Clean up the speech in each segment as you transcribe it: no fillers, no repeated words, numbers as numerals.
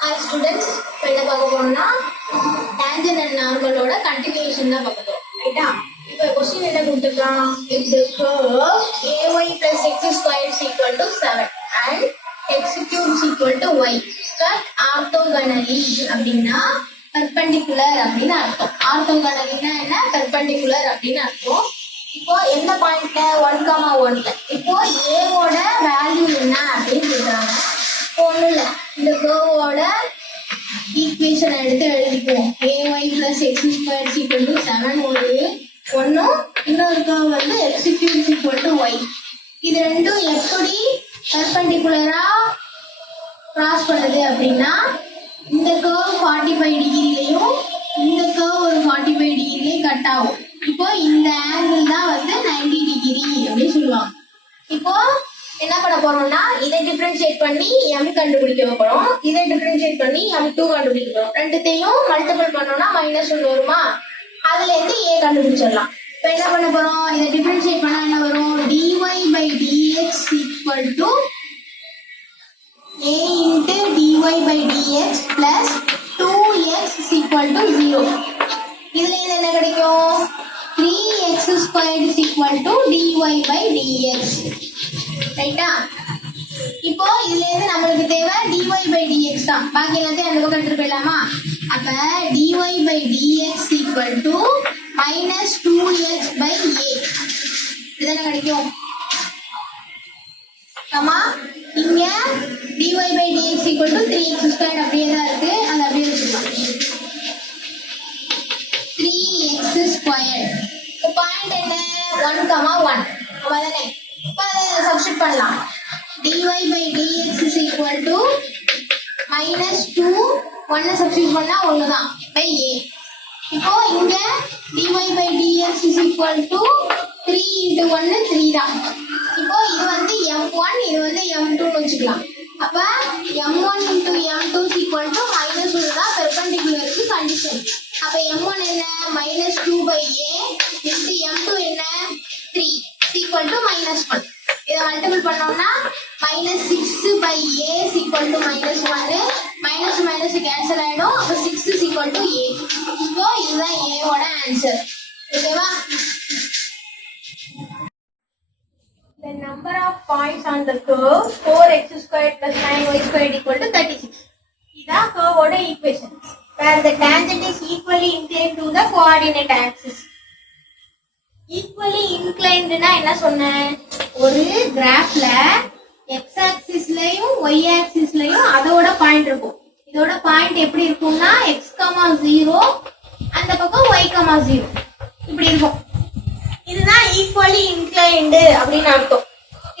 Hi students, என்ன பார்க்க போறோம்னா tangent and normalோட continuation தான் பார்க்க போறோம். ரைட்டா? இப்போ क्वेश्चन என்ன கொடுத்திருக்கான்? If the curve ay plus x squared is equal to 7 and x cubed is equal to y cut orthogonally அப்படினா perpendicular அப்படினு அர்த்தம். orthogonallyனா என்ன? perpendicular அப்படினு அர்த்தம். இப்போ எந்த பாயிண்ட்ல 1,1ல இப்போ a ஓட வேல்யூ என்ன அப்படினு கேக்குறாங்க. ஒண்ணும் இல்ல, இந்த கர்வோட ஈக்குவேஷன் எடுத்து எழுதிக்குவோம். ay plus x squared is equal to 7 ஒன்னும் இன்னொரு கர்வ் வந்து x cubed is equal to y. இது ரெண்டும் எப்படி பெர்பெண்டிகுலரா கிராஸ் பண்ணுது அப்படின்னா இந்த கர்வ் 45 டிகிரிலையும் இந்த கர்வ் ஒரு 45 டிகிரிலையும் கட் ஆகும். இப்போ இந்த ஆங்கிள் தான் வந்து 90 டிகிரி அப்படின்னு சொல்லுவாங்க. இப்போ என்ன பண்ண போறோம்னா இதை டிஃபரன்ஷியேட் பண்ணி m கண்டுபிடிக்க போறோம். இதை டிஃபரன்ஷியேட் பண்ணி m2 கண்டுபிடிக்க போறோம். ரெண்டுத்தையும் மல்டிபிள் பண்ணோம்னா -1 வருமா? அதுல இருந்து a கண்டுபிடிச்சிடலாம். இப்போ என்ன பண்ண போறோம்? இதை டிஃபரன்ஷியேட் பண்ணா என்ன வரும்? dy by dx equal to a into dy by dx plus 2x is equal to 0. இதுல இருந்து என்ன கிடைக்கும்? 3x squared is equal to dy by dx. ரைட்டா? இப்போ இதுல இருந்து நம்மளுக்கு தேவை dy by dx தான். பாக்கி எல்லாத்தையும் அந்த பக்கம் எடுத்து போயிடலாமா? அப்ப dy by dx equal to minus 2x by a. இதுதானே கிடைக்கும். ஆமா, இங்க dy by dx equal to 3x squared அப்படியே தான் இருக்கு. அது அப்படியே வச்சுக்கலாம். 3x squared. இப்போ பாயிண்ட் என்ன? 1,1. அவ்வளவுதானே. இப்போ அதை சப்ஸ்டிட் பண்ணலாம். dy by dx is equal to minus 2 1 substitute பண்ணா 1 தான் by a. இப்போ இங்க dy by dx is equal to 3 into 1 3 தான். இப்போ இது வந்து m1 இது வந்து m2 னு வச்சுக்கலாம். அப்ப m1 into m2 is equal to -1 தான் பெர்பெண்டிகுலருக்கு கண்டிஷன். அப்ப m1 என்ன? -2 by a into m2 என்ன? 3 equal to -1. இதை மல்டிபிள் பண்ணோம்னா -6 by a is equal to -1. Minus minus cancel ஆயிடும். அப்ப 6 is equal to a. இப்போ இதுதான் a ஓட ஆன்சர். ஓகேவா? The number of points on the curve 4x squared plus 9y squared equal to 36. இதான் curve ஓட equation. Where the tangent is equally inclined to the coordinate axis. Equally இன்க்ளைன்ட்னா என்ன சொன்னேன்? ஒரு கிராஃப்ல x ஆக்சிஸ்லயும் y ஆக்சிஸ்லயும் அதோட point இருக்கும். இதோட பாயிண்ட் எப்படி இருக்கும்னா x, 0 அந்த பக்கம் y, 0 இப்படி இருக்கும். இதுதான் ஈக்குவலி இன்க்ளைன்ட் அப்படின்னு அர்த்தம்.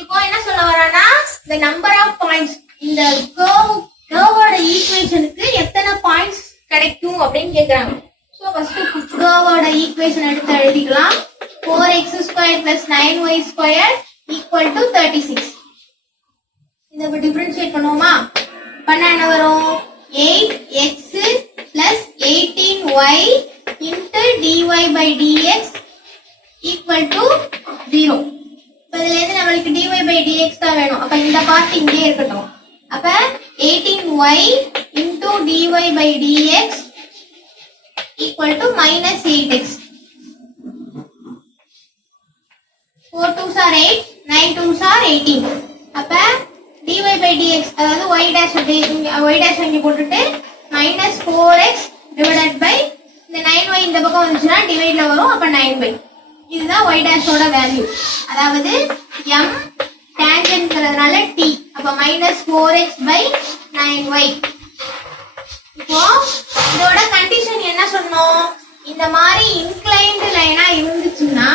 இப்போ என்ன சொல்ல வரானா the number of points இந்த கர்வோட ஈக்குவேஷனுக்கு எத்தனை பாயிண்ட்ஸ் கிடைக்கும் அப்படின்னு கேக்குறாங்க. சோ ஃபர்ஸ்ட் கர்வோட ஈக்குவேஷன் எடுத்து எழுதிக்கலாம். 4x squared plus 9y squared equal to 36. இதை இப்போ டிஃபரன்ஷியேட் பண்ணுவோமா? பண்ணா என்ன வரும்? 8x plus 18y into dy by dx equal to 0. இப்போ இதுல இருந்து நம்மளுக்கு dy by dx தான் வேணும். அப்ப இந்த பார்ட் இங்கே இருக்கட்டும். அப்ப 18y into dy by dx equal to minus 8x. 4 2s are 8, 9 2s are 18. அப்ப dy by dx அதாவது y dash இங்க போட்டுட்டு minus 4x divided by இந்த 9y இந்த பக்கம் வந்துச்சுன்னா டிவைட்ல வரும். அப்ப 9 by இதுதான் y dash ஓட வேல்யூ. அதாவது m tangentங்கிறதுனால t. அப்ப minus 4x by 9y. இப்போ இதோட கண்டிஷன் என்ன சொன்னோம்? இந்த மாதிரி இன்க்ளைன்ட் லைனா இருந்துச்சுன்னா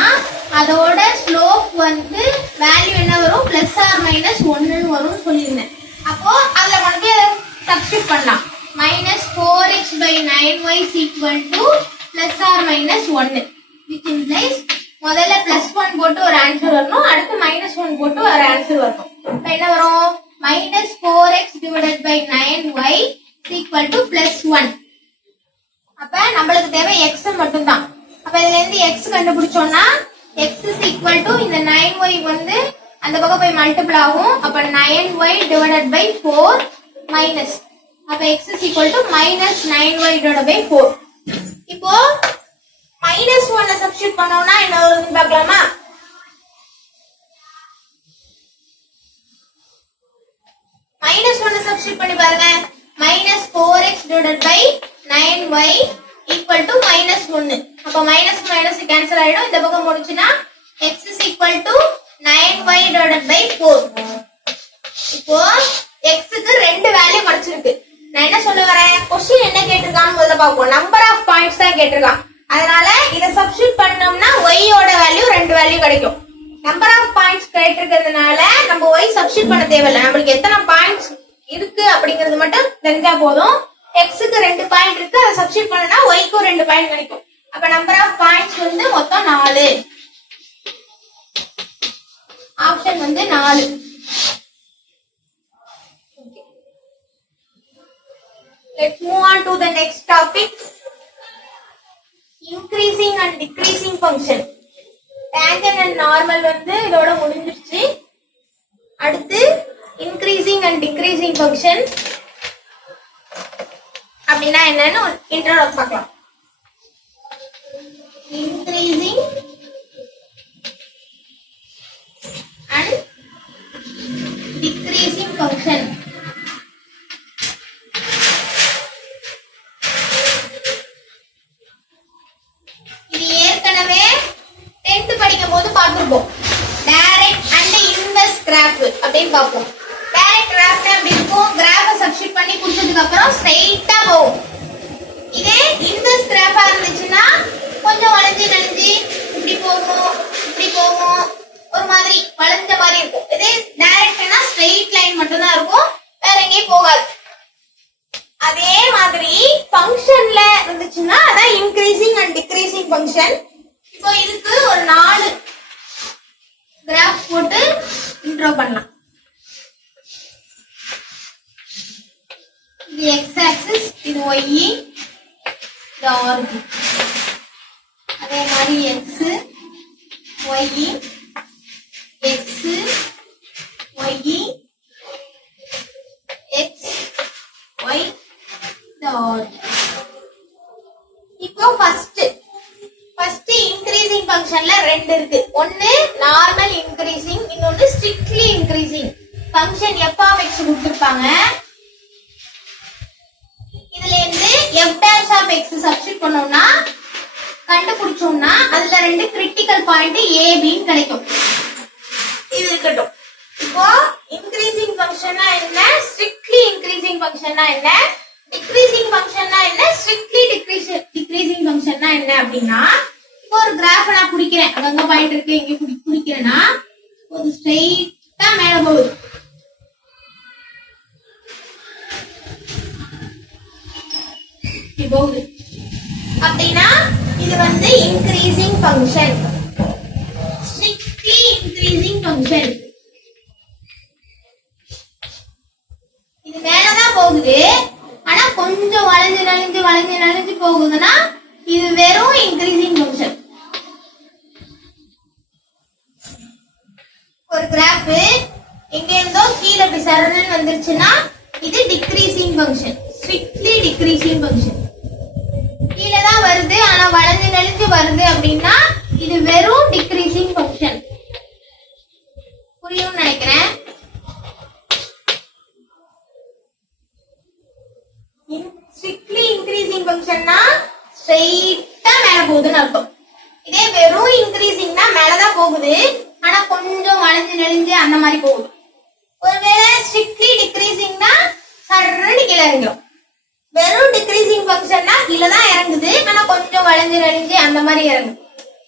அதோட ஸ்லோப் வந்து வேல்யூ என்ன வரும்? பிளஸ் ஆர் மைனஸ் 1 வரும் சொல்லியிருந்தேன். அப்போ அதுல வந்து சப்ஸ்டிட் பண்ணலாம். -4x by 9y is equal to plus or minus 1, which implies முதல்ல +1 போட்டு ஒரு ஆன்சர் வரணும், அடுத்து -1 போட்டு ஒரு ஆன்சர் வரணும். இப்போ என்ன வரும்? -4x divided by 9y is equal to +1. அப்ப நம்மளுக்கு தேவை x மட்டும் தான். அப்ப இதுல இருந்து x கண்டுபிடிச்சோம்னா x is equal to இந்த 9y வந்து அந்த பக்கம் போய் மல்டிபிள் ஆகும். அப்ப 9y divided by 4 minus அப்ப x is equal to minus 9y divided by 4. இப்போ minus 1 சப்ஸ்டிட்யூட் பண்ணோம்னா என்ன வருதுன்னு பார்க்கலாமா? minus 1 சப்ஸ்டிட்யூட் பண்ணி பாருங்க. minus 4x divided by 9y equal to minus 1. அப்ப minus minus கேன்சல் ஆயிடும். இந்த பக்கம் முடிச்சுனா x is equal to 9y divided by 4. இப்போ x க்கு ரெண்டு வேல்யூ கிடைச்சிருக்கு. நான் என்ன சொல்ல வரேன், क्वेश्चन என்ன கேட்டிருக்கான்னு முதல்ல பாப்போம். நம்பர் ஆஃப் பாயிண்ட்ஸ் தான் கேட்டிருக்கான். அதனால இத சப்ஸ்டிட்யூட் பண்ணோம்னா y ஓட வேல்யூ ரெண்டு வேல்யூ கிடைக்கும். நம்பர் ஆஃப் பாயிண்ட்ஸ் கேட்டிருக்கிறதுனால நம்ம y சப்ஸ்டிட்யூட் பண்ண தேவையில்லை. நமக்கு எத்தனை பாயிண்ட்ஸ் இருக்கு அப்படிங்கிறது மட்டும் தெரிஞ்சா போதும். x க்கு ரெண்டு பாயிண்ட் இருக்கு, அதை சப்ஸ்டிட்யூட் பண்ணனா y க்கு ரெண்டு பாயிண்ட் கிடைக்கும். அப்ப நம்பர் ஆஃப் பாயிண்ட்ஸ் வந்து மொத்தம் 4. ஆப்ஷன் வந்து 4. Let's move on to the next topic. Increasing and decreasing function. Tangent and normal வந்து இதோட முடிஞ்சிருச்சு. அடுத்து increasing and decreasing function அப்படினா என்னன்னு இன்ட்ரோல பார்க்கலாம். Increasing and decreasing function. Direct and inverse graph அப்படினு பாப்போம். டைரக்ட் கிராஃப்னா எப்படி இருக்கும், கிராஃபை சப்ஸ்டிட்யூட் பண்ணி கொடுத்ததுக்கு அப்புறம் ஸ்ட்ரைட்டா போகும். இதே இன்வெர்ஸ் கிராஃபா இருந்துச்சுன்னா கொஞ்சம் வளைஞ்சு நெளிஞ்சு இப்படி போகும், இப்படி போகும், ஒரு மாதிரி வளைஞ்ச மாதிரி இருக்கும். இதே டைரக்ட்னா ஸ்ட்ரைட் லைன் மட்டும் தான் இருக்கும், வேற எங்கேயும் போகாது. அதே மாதிரி ஃபங்க்ஷன்ல இருந்துச்சுன்னா அதான் இன்கிரீசிங் அண்ட் டிக்ரீசிங் ஃபங்க்ஷன். இப்போ இதுக்கு ஒரு 4 கிராஃப் போட்டு இன்ட்ரோ பண்ணலாம். இது x ஆக்சிஸ், இது y, இது ஆர்ஜின். அதே மாதிரி x, y, x, y, x, y, the origin. இப்போ ஃபர்ஸ்ட் இன்கிரீசிங் ஃபங்க்ஷன்ல ரெண்டு இருக்கு. ஒன்னு நார்மல் இன்கிரீசிங், இன்னொன்னு strictly increasing. Function f of x கொடுத்திருப்பாங்க. இதுல இருந்து f dash of x substitute பண்ணோம்னா கண்டுபிடிச்சோம்னா அதுல ரெண்டு கிரிட்டிக்கல் பாயிண்ட் a b ன்னு கிடைக்கும். இது இருக்கட்டும். இப்போ இன்கிரீசிங் ஃபங்க்ஷன்னா என்ன, ஸ்ட்ரிக்ட்லி இன்கிரீசிங் ஃபங்க்ஷன்னா என்ன, டிக்ரீசிங் ஃபங்க்ஷன்னா என்ன, ஸ்ட்ரிக்ட்லி டிக்ரீசிங் ஃபங்க்ஷன்னா என்ன அப்படின்னா, இப்போ ஒரு கிராஃப் நான் குறிக்கிறேன், அங்க பாயிண்ட் இருக்கு, இங்க குறிக்கிறேன்னா ஒரு ஸ்ட்ரைட்டா மேல போகுது. போகுது அப்படின்னா இது வந்து increasing function, strictly increasing function. இது மேலதான் போகுது, ஆனா கொஞ்சம் வளைஞ்சு நெளிஞ்சு போகுதுன்னா இது வெறும் இன்கிரீசிங் ஃபங்க்ஷன். ஒரு கிராஃப் எங்க இருந்தோ கீழே இப்படி சரணுன்னு வந்துருச்சுன்னா இது decreasing function, strictly decreasing function. கீழே தான் வருது ஆனா வளைஞ்சு நெளிஞ்சு வருது அப்படின்னா இது வெறும் டிக்ரீசிங் ஃபங்க்ஷன். புரியும் நினைக்கிறேன். ஸ்ட்ரிக்ட்லி இன்கிரீசிங் ஃபங்க்ஷன்னா ஸ்ட்ரைட்டா மேல போகுதுன்னு அர்த்தம். இதே வெறும் இன்கிரீசிங்னா மேலதான் போகுது ஆனா கொஞ்சம் வளைஞ்சு நெளிஞ்சு அந்த மாதிரி போகுது. ஒருவேளை ஸ்ட்ரிக்ட்லி டிக்ரீசிங்னா சர்றன்னு கீழே இறங்கிடும். வெறும் டிக்ரீசிங் ஃபங்க்ஷன்னா கீழே தான் இறங்குது ஆனா கொஞ்சம் வளைஞ்சு நெளிஞ்சு அந்த மாதிரி இறங்குது.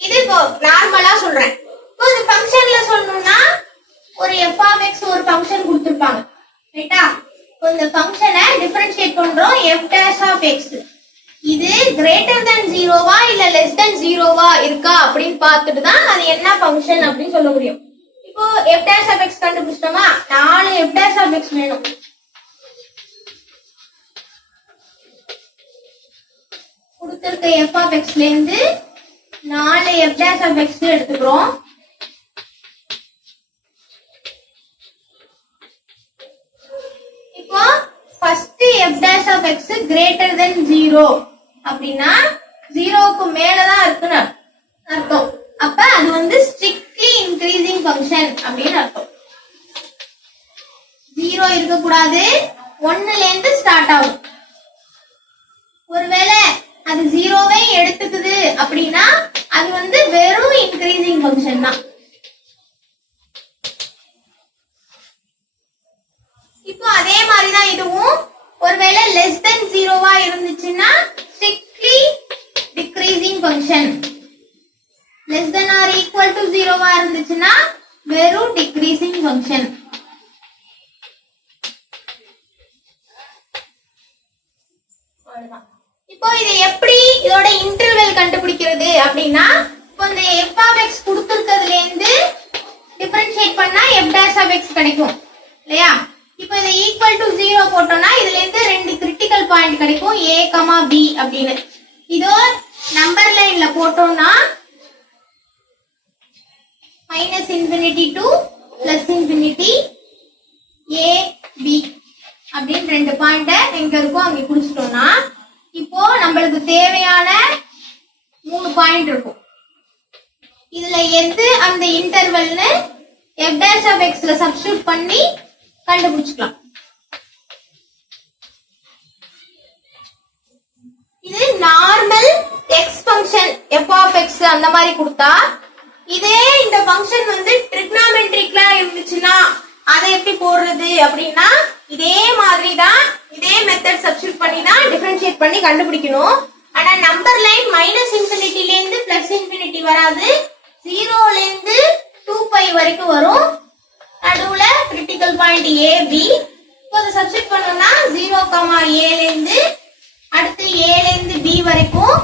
இது இப்போ நார்மலா சொல்றேன். இப்போ இந்த ஃபங்க்ஷன்ல சொல்லணும்னா ஒரு f of x ஒரு ஃபங்க்ஷன் கொடுத்திருப்பாங்க, ரைட்டா? இப்போ இந்த ஃபங்க்ஷனை டிஃபரன்ஷியேட் பண்றோம் f dash of x. இது greater than 0வா இல்ல less than 0வா இருக்கா அப்படின்னு பார்த்துட்டு தான் அது என்ன ஃபங்க்ஷன் அப்படின்னு சொல்ல முடியும். இப்போ f dash of x கண்டுபிடிச்சிட்டோமா, 4 f dash of x வேணும். கொடுத்திருக்க f of x ல இருந்து 4 f dash of x எடுத்துக்கிறோம். இப்போ first f dash X greater than 0 அப்படின்னா 0க்கு மேலதான் இருக்குன்னு அர்த்தம். அப்ப அது வந்து ஸ்ட்ரிக்ட்லி இன்க்ரீசிங் ஃபங்க்ஷன் அப்படின்னு அர்த்தம். 0 இருக்கக்கூடாது, 1ல இருந்து ஸ்டார்ட் ஆகும். ஒருவேளை அது 0வை எடுத்துக்குது அப்படின்னா அது வந்து வெறும் இன்க்ரீசிங் ஃபங்க்ஷன் தான். இப்போ அதே மாதிரிதான் இதுவும் ஒருவேளை லெஸ் தென் 0வா இருந்துச்சுன்னா strictly decreasing function, less than or equal to 0வா இருந்துச்சுன்னா வெறும் டிக்ரீசிங் ஃபங்க்ஷன். இப்போ இது எப்படி இதோட இன்டர்வல் கண்டுபிடிக்கிறது அப்படின்னா, இப்போ இந்த f of x கொடுத்திருக்கிறதுல இருந்து டிஃபரன்ஷியேட் பண்ணா f dash of x கிடைக்கும் இல்லையா? இப்போ இத ஈக்குவல் டு 0 போட்டோம்னா இதுல இருந்து ரெண்டு கிரிட்டிக்கல் பாயிண்ட் கிடைக்கும் a, b அப்படின்னு. இதோ நம்பர் லைன்ல போட்டோம்னா -∞ to +∞ a, b அப்படின்னு ரெண்டு பாயிண்ட எங்க இருக்கோ அங்க குறிச்சிட்டோம்னா இப்போ நம்மளுக்கு தேவையான 3 பாயிண்ட் இருக்கும். இதுல எது அந்த இன்டர்வல்னு f dash of x ல சப்ஸ்டிட்யூட் பண்ணி கண்டுபிடிச்சுக்கலாம். இது normal x function f of x அந்த மாதிரி கொடுத்தா, இதே இந்த ஃபங்க்ஷன் வந்து ட்ரிக்னாமெட்ரிக்லா இருந்துச்சுன்னா அதை எப்படி போடுறது அப்படின்னா இதே மாதிரி தான், இதே மெத்தட் சப்ஸ்டிட்யூட் பண்ணி தான் டிஃபரன்ஷியேட் பண்ணி கண்டுபிடிக்கணும். ஆனா நம்பர் லைன் -∞ ல இருந்து +∞ வராது, 0ல இருந்து 2π வரைக்கும் வரும். நடுவுல கிரிட்டிக்கல் பாயிண்ட் a, b. இப்போ அதை சப்ஸ்டிட்யூட் பண்ணோம்னா 0, a ல இருந்து அடுத்து a ல இருந்து b வரைக்கும்,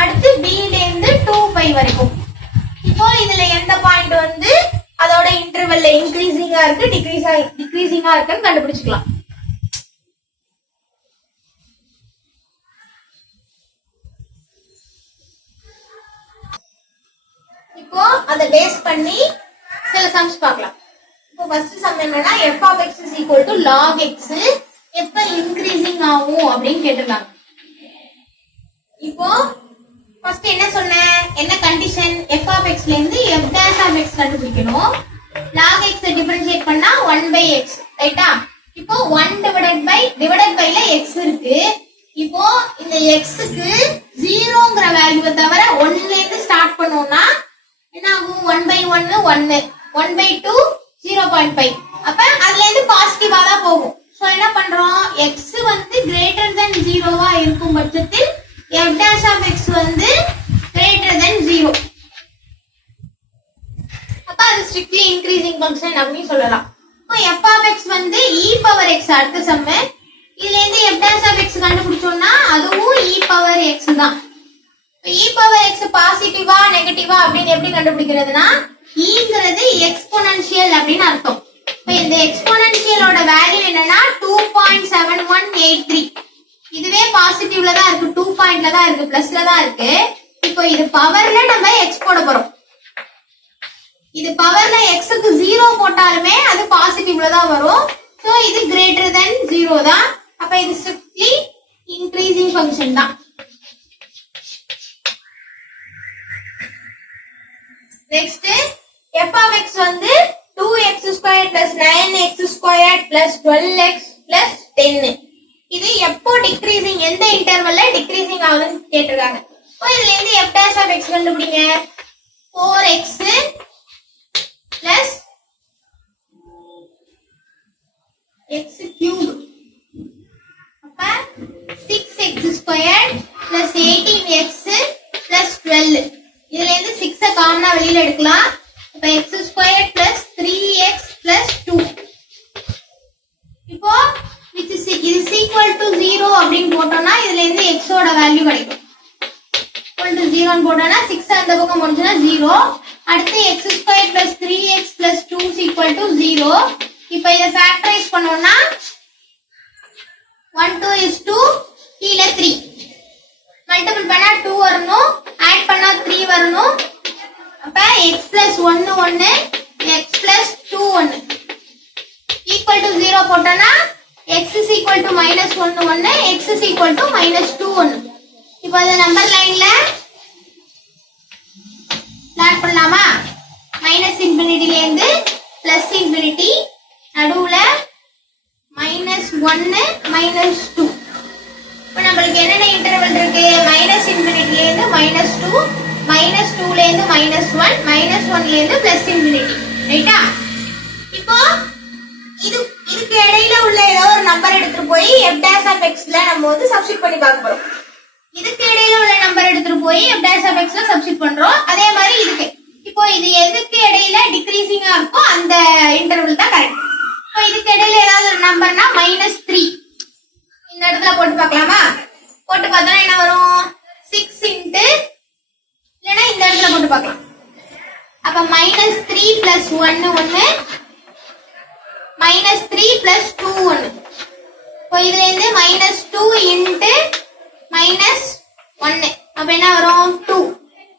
அடுத்து b ல இருந்து 2π வரைக்கும். இப்போ இதுல எந்த பாயிண்ட் வந்து அதோட இன்டர்வல்ல இன்க்ரீசிங்கா இருக்கு, டிக்ரீசிங்கா இருக்குன்னு கண்டுபிடிச்சுக்கலாம். இப்போ அதை பேஸ் பண்ணி சில சம்ஸ் பார்க்கலாம். இப்போ ஃபர்ஸ்ட் சம் என்னன்னா f of x is equal to log x எப்ப இன்க்ரீசிங் ஆகும் அப்படின்னு கேட்டிருக்காங்க. இப்போ ஃபர்ஸ்ட் என்ன சொன்னேன், என்ன கண்டிஷன், f of x ல இருந்து f dash of x கண்டுபிடிக்கணும். log x டிஃபரன்ஷியேட் பண்ணா 1/x ரைட்டா? இப்போ 1 டிவைடட் பைல x இருக்கு. இப்போ இந்த x க்கு 0ங்கற வேல்யூவை தவிர 1ல இருந்து ஸ்டார்ட் பண்ணோம்னா என்ன ஆகும், 1/1 1, 1/2 0.5. அப்ப அதுல இருந்து பாசிட்டிவா தான் போகும். சோ என்ன பண்றோம், x வந்து கிரேட்டர் தென் 0வா இருக்கும் பட்சத்தில் f dash of x வந்து greater than 0. அப்ப அது strictly increasing function அப்படின்னு சொல்லலாம். இப்போ f of x வந்து e power x அடுத்த சம். இதுல இருந்து f dash of x கண்டுபிடிச்சோம்னா அதுவும் e power x தான். e power x பாசிட்டிவா நெகட்டிவா அப்படின்னு எப்படி கண்டுபிடிக்கிறதுனா, ங்கிறது எக்ஸ்போனன்ஷியல் அப்படின்னு அர்த்தம். இப்போ இந்த எக்ஸ்போனன்ஷியலோட வேல்யூ என்னன்னா 2.7183. இதுவே பாசிட்டிவ்ல தான் இருக்கு, 2 பாயிண்ட்ல தான் இருக்கு, பிளஸ்ல தான் இருக்கு. இப்போ இது பவர்ல நம்ம x போட போறோம். இது பவர்ல x க்கு 0 போட்டாலுமே அது பாசிட்டிவ்ல தான் வரும். சோ இது கிரேட்டர் தென் 0 தான். அப்ப இது ஸ்ட்ரிக்ட்லி இன்க்ரீசிங் ஃபங்க்ஷன் தான். நெக்ஸ்ட் f of x வந்து 2x² + 9x² + 12x + 10. இது எப்போ டிக்ரீசிங், எந்த இன்டர்வல்ல டிக்ரீசிங் ஆகுதுன்னு கேட்டிருக்காங்க. இப்போ இதுல இருந்து f dash of x கண்டுபிடிங்க. 4x plus x³ அப்ப 6x² plus 18x plus 12. இதுல இருந்து 6 காமனா வெளியில எடுக்கலாம். அப்ப x² plus 3x plus 2. இப்போ which is equal to 0 அப்படின்னு போட்டோம்னா இதுல இருந்து x ஓட வேல்யூ கிடைக்கும். equal to 0 ன்னு போட்டோம்னா 6 அந்த பக்கம் முடிஞ்சா 0. அடுத்து x² plus 3x plus 2 is equal to 0. இப்போ இத ஃபேக்டரைஸ் பண்ணோம்னா 1 2 is 2, கீழ 3. மல்டிபிள் பண்ணா 2 வரணும், ஆட் பண்ணா 3 வரணும். அப்ப x plus 1 1, x plus 2 1 equal to 0 போட்டோம்னா x is equal to minus 1 1, x is equal to minus 2 1. இப்போ இந்த நம்பர் லைன்ல பிளாட் பண்ணலாமா? மைனஸ் இன்ஃபினிட்டில இருந்து பிளஸ் இன்ஃபினிட்டி, நடுவுல மைனஸ் 1 மைனஸ் 2. இப்போ நம்மளுக்கு என்னென்ன இன்டர்வல் இருக்கு? மைனஸ் இன்ஃபினிட்டில இருந்து மைனஸ் 2, மைனஸ் 2ல இருந்து மைனஸ் 1, மைனஸ் 1ல இருந்து பிளஸ் இன்ஃபினிட்டி. ரைட்டா? இப்போ இதுக்கு இடையில உள்ள ஏதோ ஒரு நம்பர் எடுத்துட்டு போய் f dash of x ல நம்ம வந்து சப்ஸ்டிட் பண்ணி பார்க்க போறோம். இதுக்கு இடையில உள்ள நம்பர் எடுத்துட்டு போய் f dash of x ல சப்ஸ்டிட் பண்றோம். அதே மாதிரி இதுக்கு இப்போ இது எதுக்கு இடையில டிக்ரீசிங்கா இருக்கோ அந்த இன்டர்வல் தான் கரெக்ட். இப்போ இதுக்கு இடையில ஏதாவது ஒரு நம்பர்னா -3 இந்த இடத்துல போட்டு பார்க்கலாமா? போட்டு பார்த்தா என்ன வரும்? 6 இன்டு, இல்லனா இந்த இடத்துல போட்டு பார்க்கலாம். அப்ப -3 + 1 1, -3 + 2 1. இப்போ இதுல இருந்து -2 இன்டு -1, அப்ப என்ன வரும்? 2.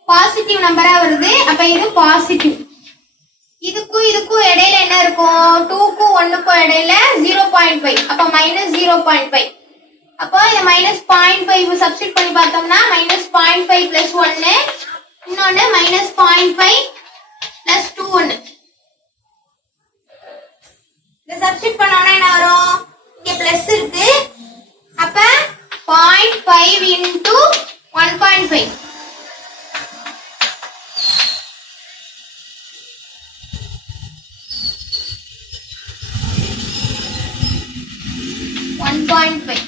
பாசிட்டிவ் நம்பரா வருது. அப்ப இது பாசிட்டிவ். இதுக்கும் இடையில என்ன இருக்கும்? 2க்கும் 1க்கும் இடையில 0.5, அப்ப -0.5. அப்போ இந்த -0.5 சப்ஸ்டிட் பண்ணி பார்த்தோம்னா -0.5 + 1, இன்னொன்னு -0.5 + 2 1. இத சப்ஸ்டிட் பண்ணோம்னா என்ன வரும்? இங்க பிளஸ் இருக்கு. அப்ப 0.5 into 1.5. 1.5.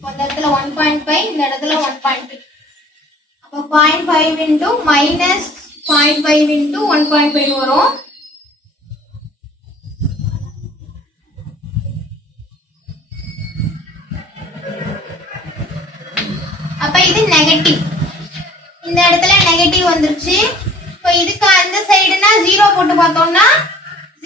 இந்த இடத்துல 1.5, இந்த இடத்துல 1.5. அப்ப 0.5 into -0.5 into 1.5 வரும். அப்ப இது நெகட்டிவ். இந்த இடத்துல நெகட்டிவ் வந்துருச்சு. இப்போ இதுக்கு அந்த சைடுனா 0 போட்டு பார்த்தோம்னா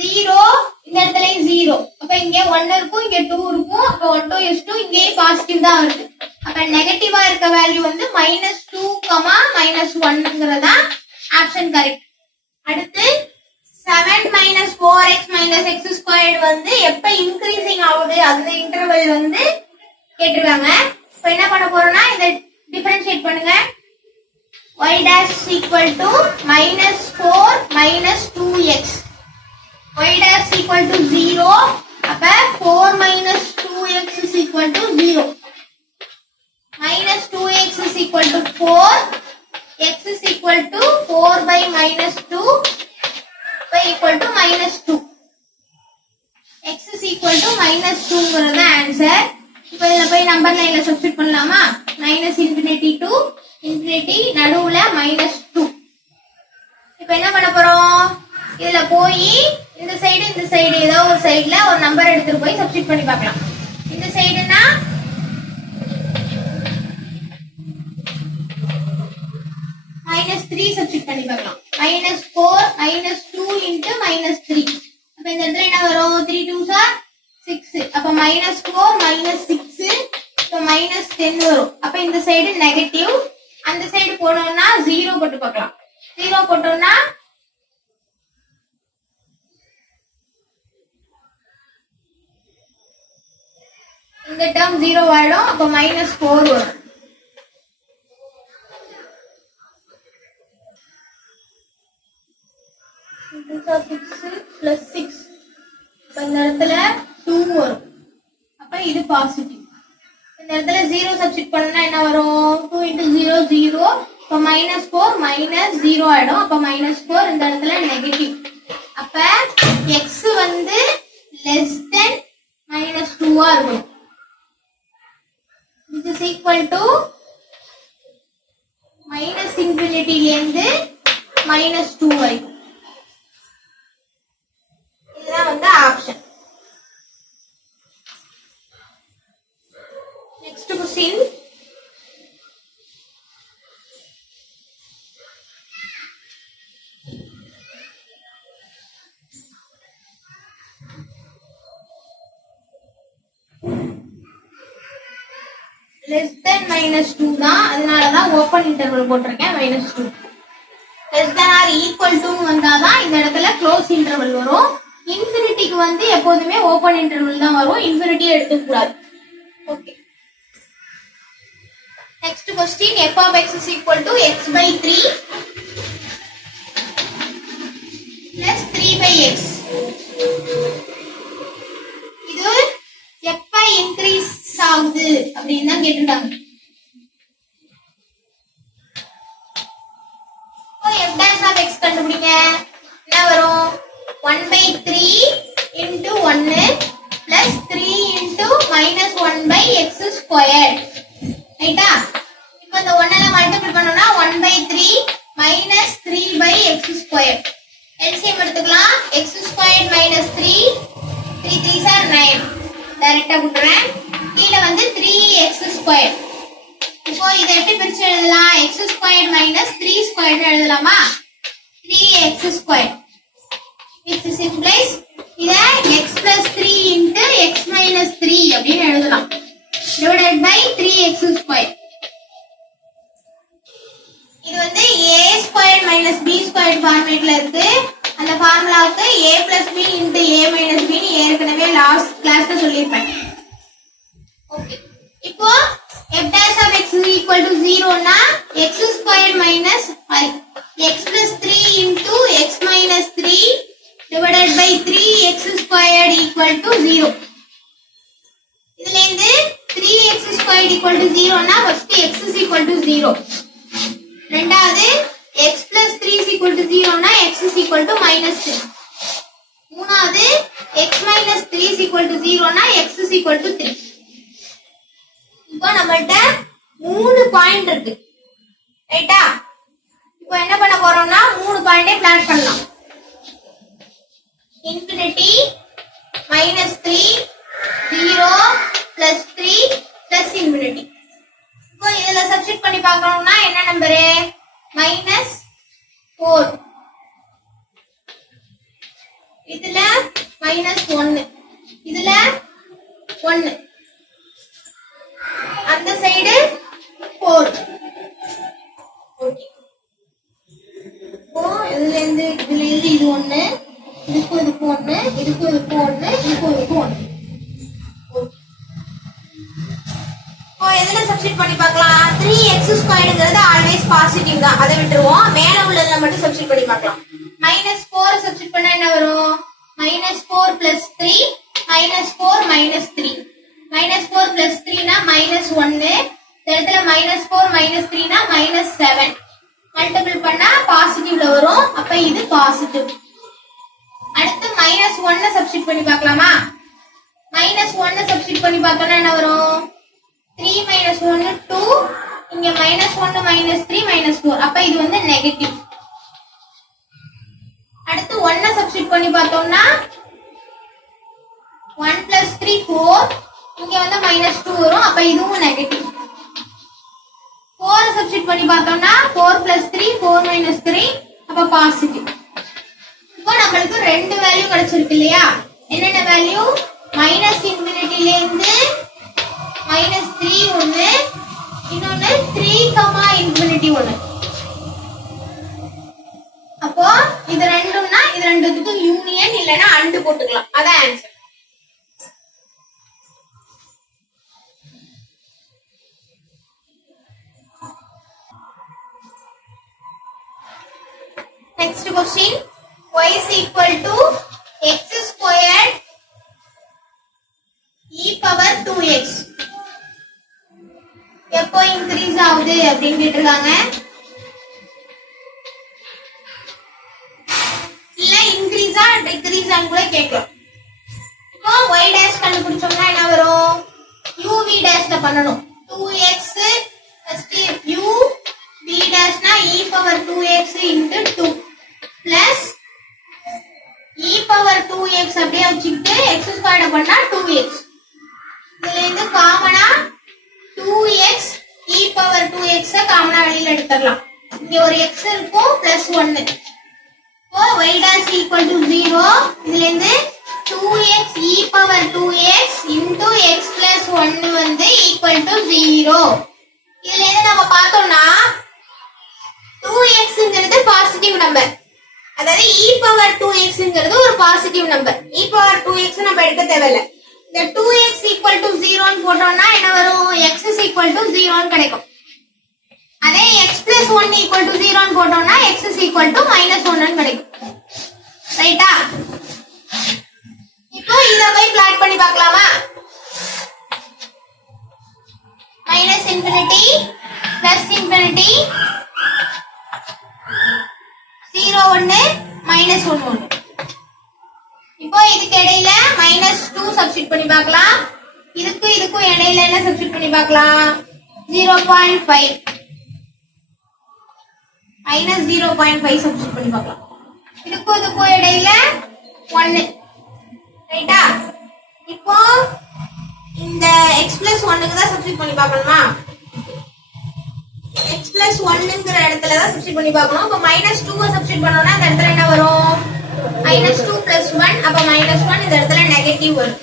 0, இந்த இடத்துல 0. அப்ப இங்க 1 இருக்கும், இங்க 2 இருக்கும். அப்ப 1 2 is 2, இங்கே பாசிட்டிவ் தான் வருது. அப்ப நெகட்டிவா இருக்க வேல்யூ வந்து -2, -1ங்கறதா ஆப்ஷன் கரெக்ட். அடுத்து 7 - 4x - x² வந்து எப்ப இன்கிரீசிங் ஆகுது அந்த இன்டர்வல் வந்து கேட்டிருக்காங்க. இப்போ என்ன பண்ண போறோம்னா இத டிஃபரன்ஷியேட் பண்ணுங்க. y dash equal to -4 - 2x. y dash equal to 0. அப்ப 4 - 2x is equal to 0. -2x is equal to 4. x is equal to 4 by -2 by equal to -2. x is equal to -2ங்கறது ஆன்சர். இப்போ இத போய் number லைன்ல substitute பண்ணலாமா? -infinity to infinity, நடுவுல -2. இப்போ என்ன பண்ண போறோம்? இதுல போய் இந்த சைடு ஏதோ ஒரு சைடுல ஒரு நம்பர் எடுத்துட்டு போய் சப்ஸ்டிட் பண்ணி பார்க்கலாம். இந்த சைடுனா -3 சப்ஸ்டிட் பண்ணி பார்க்கலாம். -4 -2 into -3. அப்ப இந்த இடத்துல என்ன வரும்? 3 2s are 6. அப்ப -4 -6, அப்ப -10 வரும். அப்ப இந்த சைடு நெகட்டிவ். அந்த சைடு போனோம்னா 0 போட்டு பார்க்கலாம். 0 போட்டோம்னா இந்த டேர்ம் 0 ஆயிடும். அப்ப -4 வரும். +6 இந்த இடத்துல 2 வரும். அப்ப இது பாசிட்டிவ். இந்த இடத்துல 0 சப்ஸ்டிட் பண்ணா என்ன வரும்? 2 into 0 0. அப்ப -4 -0 ஆயிடும். அப்ப -4 இந்த இடத்துல நெகட்டிவ். அப்ப x வந்து less than -2 ஆ இருக்கும். This is equal to -infinity ல இருந்து -2 வரைக்கும். இதுதான் வந்து option. Next question. less than -2 தான், அதனால தான் ஓபன் இன்டர்வல் போட்டிருக்கேன் -2. less than or equal to வந்தாதான் இந்த இடத்துல க்ளோஸ் இன்டர்வல் வரும். இன்ஃபினிட்டிக்கு வந்து எப்போதுமே ஓபன் இன்டர்வல் தான் வரும், இன்ஃபினிட்டி எடுத்துக்க கூடாது. Okay, next question f of x is equal to x by 3 plus 3 by x. இது எப்ப இன்கிரீஸ் ஆகுது அப்படின்னு தான் கேட்டுட்டாங்க. f dash of x கண்டுபிடிங்க. என்ன வரும்? 1 by 3 into 1 plus 3 into minus 1 by x squared. ரைட்டா? இப்போ இந்த 1 எல்லாம் மல்டிபிள் பண்ணோம்னா 1 by 3 minus 3 by x squared. LCM எடுத்துக்கலாம். x squared minus 3 3 3s are 9. டைரக்டா போடுறேன். கீழ வந்து 3x squared. இப்போ இத எப்படி பிரிச்சு எழுதலாம்? x squared minus 3 squared எழுதலாமா? 3x squared. Which implies இத x plus 3 into x minus 3 அப்படின்னு எழுதலாம். Divided by 3x squared. இது வந்து a squared minus b squared ஃபார்மேட்ல இருக்கு. அந்த ஃபார்முலாவுக்கு a plus b into a minus b ன்னு ஏற்கனவே லாஸ்ட் கிளாஸ்ல சொல்லிருப்பேன். ஓகே, இப்போ f dash of x is equal to 0 னா x squared minus x plus 3 into x minus 3 divided by 3x squared equal to 0. இதுல இருந்து 3x squared equal to 0 னா first x is equal to 0. ரெண்டாவது x plus 3 is equal to 0 னா x is equal to minus 3. மூணாவது x minus 3 is equal to 0 னா x is equal to 3. இப்போ நம்மள்ட்ட 3 point இருக்கு. ரைட்டா? இப்போ என்ன பண்ண போறோம்னா 3 பாயிண்டே பிளாட் பண்ணலாம். infinity minus 3 0 plus 3 plus infinity. இப்போ இதல சப்ஸ்டிட் பண்ணி பார்க்கறோம்னா என்ன நம்பர்? -4. இதுல -1. இதுல 1. அந்த சைடு 4. ஓகே, இப்போ இதுல இருந்து இது 1, இதுக்கு 1, இதுக்கு 1, இதுக்கு 1. இப்போ எதுல சப்ஸ்டிட் பண்ணி பார்க்கலாம்? 3x ஸ்கொயர்ங்கிறது ஆல்வேஸ் பாசிட்டிவ் தான், அதை விட்டுருவோம். மேல உள்ளதுல மட்டும் சப்ஸ்டிட் பண்ணி பார்க்கலாம். -4 சப்ஸ்டிட் பண்ணா என்ன வரும்? -4 plus 3 -4 minus 3. -4 plus 3 னா -1. இந்த இடத்துல -4 3 னா -7. மல்டிபிள் பண்ணா பாசிட்டிவ்ல வரும். அப்ப இது பாசிட்டிவ். அடுத்து -1 சப்ஸ்டிட் பண்ணி பார்க்கலாமா? -1 சப்ஸ்டிட் பண்ணி பார்த்தோம்னா என்ன வரும்? 3 minus 1 2. இங்க -1 -3 -4. அப்ப இது வந்து நெகட்டிவ். அடுத்து 1 சப்ஸ்டிட் பண்ணி பார்த்தோம்னா 1 plus 3 4. இங்க வந்து -2 வரும். அப்ப இதுவும் நெகட்டிவ். 4 சப்ஸ்டிட் பண்ணி பார்த்தோம்னா 4 plus 3 4 minus 3. அப்ப பாசிட்டிவ். இப்போ நம்மளுக்கு ரெண்டு வேல்யூ கிடைச்சிருக்கு இல்லையா? என்னென்ன வேல்யூ? −∞ ல இருந்து -3 ஒன்னு, இன்னொன்னு 3, ∞ ஒன்னு. அப்போ இது ரெண்டும்னா இது ரெண்டுத்துக்கு யூனியன் இல்லனா அண்ட் போட்டுக்கலாம். அதான் answer. Next question, y is equal to x squared e power 2x. எப்போ இன்க்ரீஸ் ஆகுது அப்படின்னு கேட்டிருக்காங்க. இல்ல இன்க்ரீஸா டிக்ரீஸான்னு கூட கேட்கலாம். இப்போ y dash கண்டுபிடிச்சோம்னா என்ன வரும்? uv dash ல பண்ணணும். 2x first u v dash னா e power 2x into 2 plus e power 2x அப்படியே வச்சுக்கிட்டு x ஸ்கொயர்ட் பண்ணா 2x. இதுல இருந்து காமனா 2x e power 2x காமனா வெளியில எடுத்துடலாம். இங்க ஒரு x இருக்கும் plus 1. இப்போ y dash equal to 0. இதுல இருந்து 2x e power 2x into x plus 1 வந்து equal to 0. இதுல இருந்து நம்ம பார்த்தோம்னா 2xங்கிறது பாசிட்டிவ் நம்பர். அதாவது e பவர் 2xங்கிறது ஒரு positive number. e power 2x நம்ம எடுக்க தேவையில்லை. இந்த 2x equal to 0 ன்னு போட்டோம்னா என்ன வரும்? x is equal to 0 ன்னு கிடைக்கும். அதே x plus 1 equal to 0 ன்னு போட்டோம்னா x is equal to minus 1 ன்னு கிடைக்கும். ரைட்டா? இப்போ இத போய் பிளாட் பண்ணி பார்க்கலாமா? minus infinity plus infinity 0 1 minus 1 1. இப்போ இதுக்கு இடையில -2 சப்ஸ்டிட்யூட் பண்ணி பார்க்கலாம். இதுக்கும் இடையில என்ன சப்ஸ்டிட்யூட் பண்ணி பார்க்கலாம்? 0.5 -0.5 சப்ஸ்டிட்யூட் பண்ணி பார்க்கலாம். இதுக்கும் இடையில 1. ரைட்டா? இப்போ இந்த x plus 1க்கு தான் சப்ஸ்டிட்யூட் பண்ணி பார்க்கணுமா? x plus 1ங்கற இடத்துல தான் சப்ஸ்டிட்யூட் பண்ணி பார்க்கணும். அப்ப -2 சப்ஸ்டிட்யூட் பண்ணோம்னா அந்த இடத்துல என்ன வரும்? -2 plus 1. அப்ப -1 இந்த இடத்துல நெகட்டிவ் வரும்.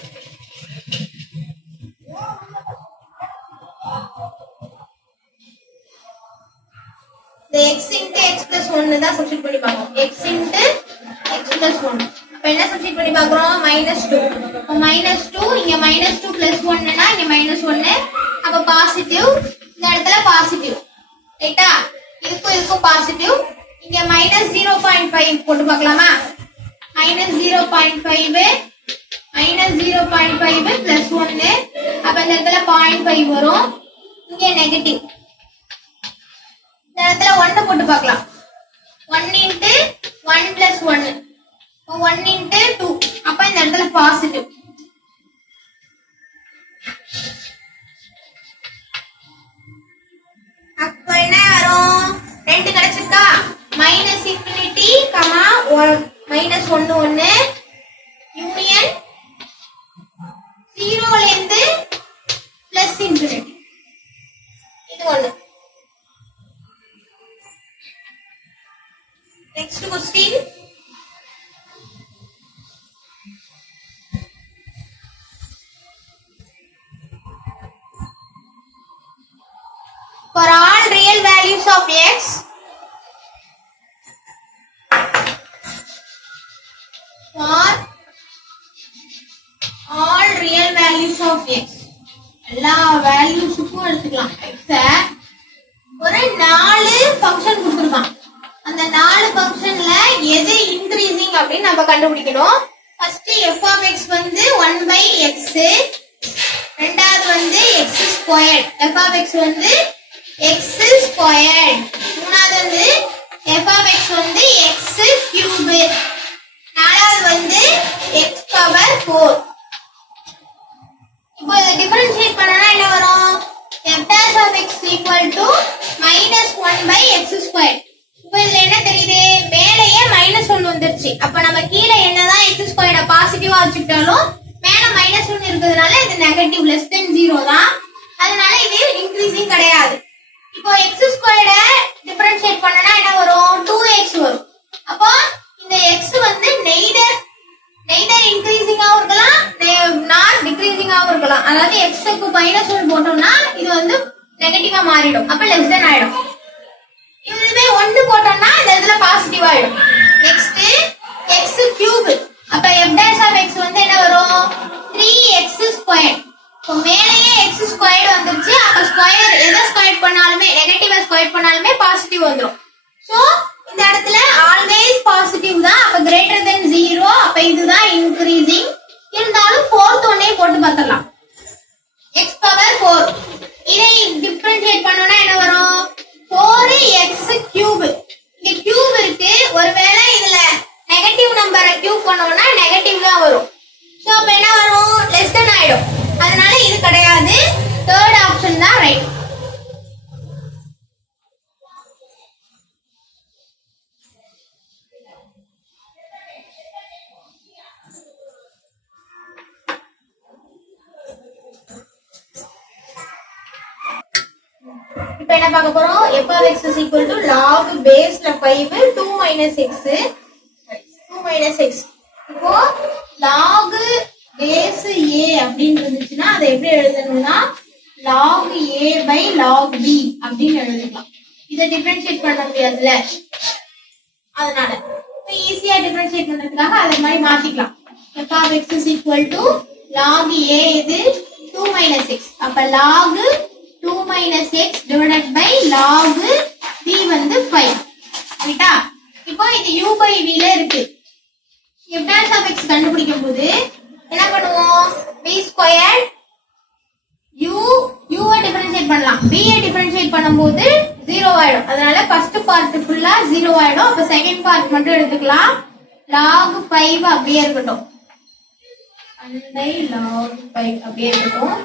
இந்த x into x plus 1 தான் சப்ஸ்டிட்யூட் பண்ணி பார்க்கணும். x into x plus 1. அப்ப என்ன சப்ஸ்டிட்யூட் பண்ணி பார்க்கறோம்? -2. அப்ப -2 இங்க -2 plus 1 னா இங்க -1. அப்ப பாசிட்டிவ் இந்த இடத்துல பாசிட்டிவ். ரைட்டா? இதுக்கும் பாசிட்டிவ். இங்க -0.5 போட்டு பார்க்கலாமா? -0.5 plus 1. அப்ப இந்த இடத்துல 0.5 வரும். இங்க நெகட்டிவ். இந்த இடத்துல 1 போட்டு பார்க்கலாம். 1 into 1 plus 1. 1 into 2. அப்ப இந்த இடத்துல பாசிட்டிவ். அப்ப என்ன வரும்? 2 கிடைச்சிருக்கா? minus infinity, minus 1 1 யூனியன் 0 ல இருந்து plus infinity. இது ஒண்ணு. Next question. For all real values of x, for all real values of x, எல்லா வேல்யூஸ்க்கும் எடுத்துக்கலாம். x ஒரு 4 ஃபங்க்ஷன் கொடுத்திருக்கான். அந்த 4 ஃபங்க்ஷன்ல எது இன்கிரீசிங் அப்படின்னு நம்ம கண்டுபிடிக்கணும். ஃபர்ஸ்ட் f of x வந்து 1/x, ரெண்டாவது வந்து x squared. f of x வந்து x squared. மூணாவது வந்து f of x வந்து x cube. நாலாவது வந்து x power 4. இப்போ இத டிஃபரன்ஷியேட் பண்ணனா என்ன வரும்? f dash of x equal to -1/x squared. இப்போ இதுல என்ன தெரியுது? மேலேயே -1 வந்துருச்சு. அப்ப நம்ம கீழ என்னதான் x squared பாசிட்டிவா வச்சுட்டாலும் மேல -1 இருக்குதுனால இது நெகட்டிவ் லெஸ் தென் 0 தான். அதனால இது இன்கிரீசிங் கிடையாது. இப்போ x squared டிஃபரன்ஷியேட் பண்ணனா என்ன வரும்? 2x வரும். அப்போ இந்த x வந்து neither increasing-ஆவும் இருக்கலாம், not decreasing-ஆவும் இருக்கலாம். அதாவது x க்கு -1 போட்டோம்னா இது வந்து நெகட்டிவா மாறிடும். அப்ப லெஸ் தென் ஆயிடும். இதுவே 1 போட்டோம்னா இந்த இடத்துல பாசிட்டிவ் ஆயிடும். Next x cube. அப்ப f dash of x வந்து என்ன வரும்? 3x squared. இப்போ மேலேயே x squared வந்துருச்சு. அப்ப ஸ்கொயர் எதை ஸ்கொயர் பண்ணாலுமே நெகட்டிவா ஸ்கொயர் பண்ணாலுமே பாசிட்டிவ் வந்துரும். சோ இந்த இடத்துல ஆல்வேஸ் பாசிட்டிவ் தான். அப்ப greater than 0. அப்ப இதுதான் இன்கிரீசிங். இருந்தாலும் fourth ஒண்ணே போட்டு பார்க்கலாம். x power 4. இதை டிஃபரன்ஷியேட் பண்ணோம்னா என்ன வரும்? 4x cube. இங்க cube இருக்கு. ஒருவேளை இதுல நெகட்டிவ் நம்பரை கியூப் பண்ணோம்னா நெகட்டிவ் தான் வரும். சோ அப்ப என்ன வரும்? லெஸ் தென் ஆயிடும். அதனால இது கிடையாது. தேர்ட் ஆப்ஷன் தான் ரைட். இப்போ என்ன பார்க்க போறோம்? f of x is equal to log baseல 5 2 minus x. இப்போ log base a அப்படின்னு இருந்துச்சுன்னா அதை எப்படி எழுதணும்னா log a by log b அப்படின்னு எழுதிக்கலாம். இதை டிஃபரன்ஷியேட் பண்ண முடியாதுல, அதனால is டிஃபரன்ஷியேட் பண்றதுக்காக அது மாதிரி மாத்திக்கலாம். f of x is equal to log a இது 2 minus x. அப்ப log 2 minus x divided by log b வந்து 5. ரைட்டா? இப்போ இது u by v ல இருக்கு. f dash of x கண்டுபிடிக்கும் போது என்ன பண்ணுவோம்? b squared u ஐ டிஃபரன்ஷியேட் பண்ணலாம். b ஐ டிஃபரன்ஷியேட் பண்ணும்போது 0 ஆயிடும். அதனால ஃபர்ஸ்ட் பார்ட் ஃபுல்லா 0 ஆயிடும். அப்ப செகண்ட் பார்ட் மட்டும் எடுத்துக்கலாம். log 5 அப்படியே இருக்கட்டும். 1 log 5 அப்படியே இருக்கட்டும்.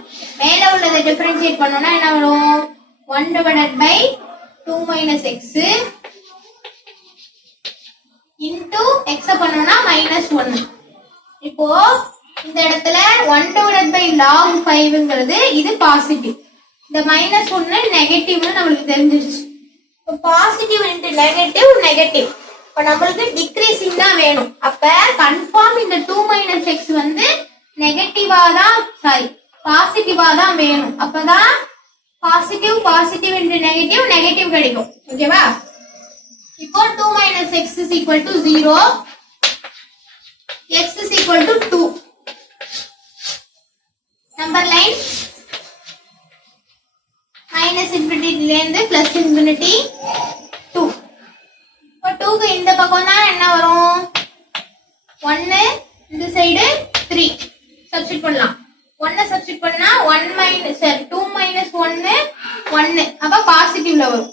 மேல உள்ளதை டிஃபரன்ஷியேட் பண்ணோம்னா என்ன வரும்? 1 divided by 2 minus x into x பண்ணோம்னா -1. இப்போ இந்த இடத்துல 1 divided by log 5ங்கிறது இது பாசிட்டிவ். இந்த -1 நெகட்டிவ்னு நமக்கு தெரிஞ்சிருச்சு. இப்போ பாசிட்டிவ் இன்டு நெகட்டிவ் நெகட்டிவ். இப்போ நம்மளுக்கு டிக்ரீசிங் தான் வேணும். அப்ப கன்ஃபார்ம் இந்த 2 minus x வந்து நெகட்டிவா தான் பாசிட்டிவா தான் வேணும். அப்பதான் பாசிட்டிவ் இன்டு நெகட்டிவ் நெகட்டிவ் கிடைக்கும். ஓகேவா? இப்போ 2 minus x is equal to 0, x is equal to 2. Number line minus இன்ஃபினிட்டில இருந்து பிளஸ் இன்ஃபினிட்டி 2. இப்போ 2க்கு இந்த பக்கம் தான் என்ன வரும்? 1 இந்த சைடு 3 சப்ஸ்டிட் பண்ணலாம். 1 சப்ஸ்டிட் பண்ணா 2 minus 1 1. அப்ப பாசிட்டிவ்ல வரும்.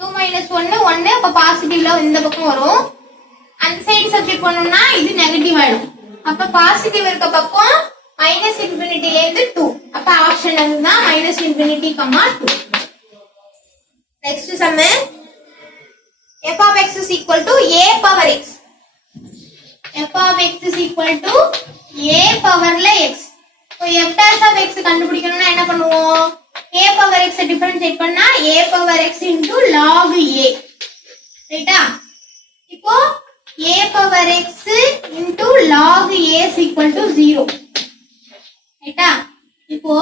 2 minus 1 1. அப்ப பாசிட்டிவ்ல இந்த பக்கம் வரும். அந்த சைடு சப்ஸ்டிட் பண்ணோம்னா இது நெகட்டிவ் ஆயிடும். அப்ப பாசிட்டிவ் இருக்க பக்கம் மைனஸ் இன்ஃபினிட்டில இருந்து 2. அப்ப ஆப்ஷன் தான் minus infinity, 2. Next sum f of x is equal to a power x. f of x is equal to a powerல x. இப்போ f dash of x கண்டுபிடிக்கணும்னா என்ன பண்ணுவோம்? a power x டிஃபரன்ஷியேட் பண்ணா a power x into log a. ரைட்டா? இப்போ a power x into log a is equal to 0. ரைட்டா? இப்போ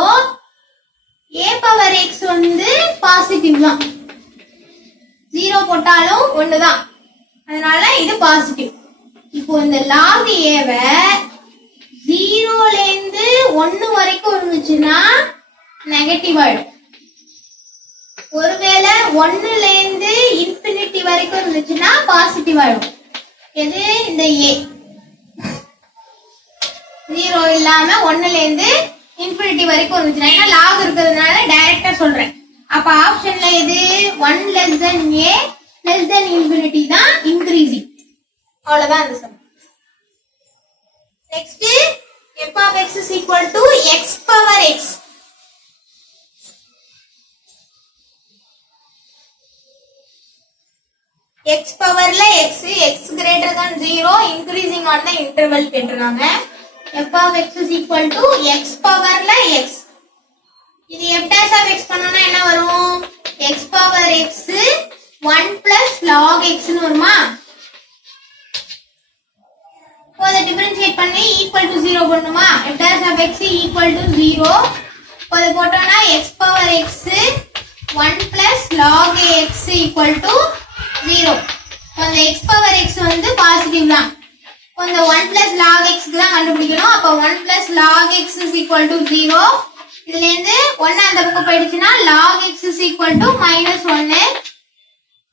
a power x வந்து பாசிட்டிவ் தான். 0 போட்டாலும் 1 தான். அதனால இது பாசிட்டிவ். இப்போ இந்த log a வை 0ல இருந்து 1 வரைக்கும் இருந்துச்சுன்னா நெகட்டிவ் ஆயிடும். ஒருவேளை 1ல இருந்து இன்ஃபினிட்டி வரைக்கும் இருந்துச்சுன்னா பாசிட்டிவ் ஆயிடும். எது? இந்த a 0 இல்லாம 1ல இருந்து இன்ஃபினிட்டி வரைக்கும் இருந்துச்சுன்னா, ஏன்னா லாக் இருக்கிறதுனால டைரக்டா சொல்றேன். அப்ப ஆப்ஷன்ல எது? 1 less than a less than infinity தான் இன்க்ரீசிங். அவ்வளவுதான் அந்த sum. Next f of x is equal to x power x. x பவர்ல x greater than 0 increasing on the interval கேட்டிருக்காங்க. f of x is equal to x பவர்ல x. இது f dash of x பண்ணோம்னா என்ன வரும்? x power x 1 plus log x னு வருமா? இப்போ அதை differentiate பண்ணி equal to 0 பண்ணுமா? f dash of x equal to 0. இப்போ அதை போட்டோம்னா x power x 1 plus log x equal to 0. அந்த x power x வந்து பாசிட்டிவ் தான். இந்த 1 plus log x க்கு தான் கண்டுபிடிக்கணும். அப்ப 1 plus log x is equal to 0. இதுல இருந்து 1 அந்த பக்கம் போயிடுச்சுன்னா log x is equal to -1.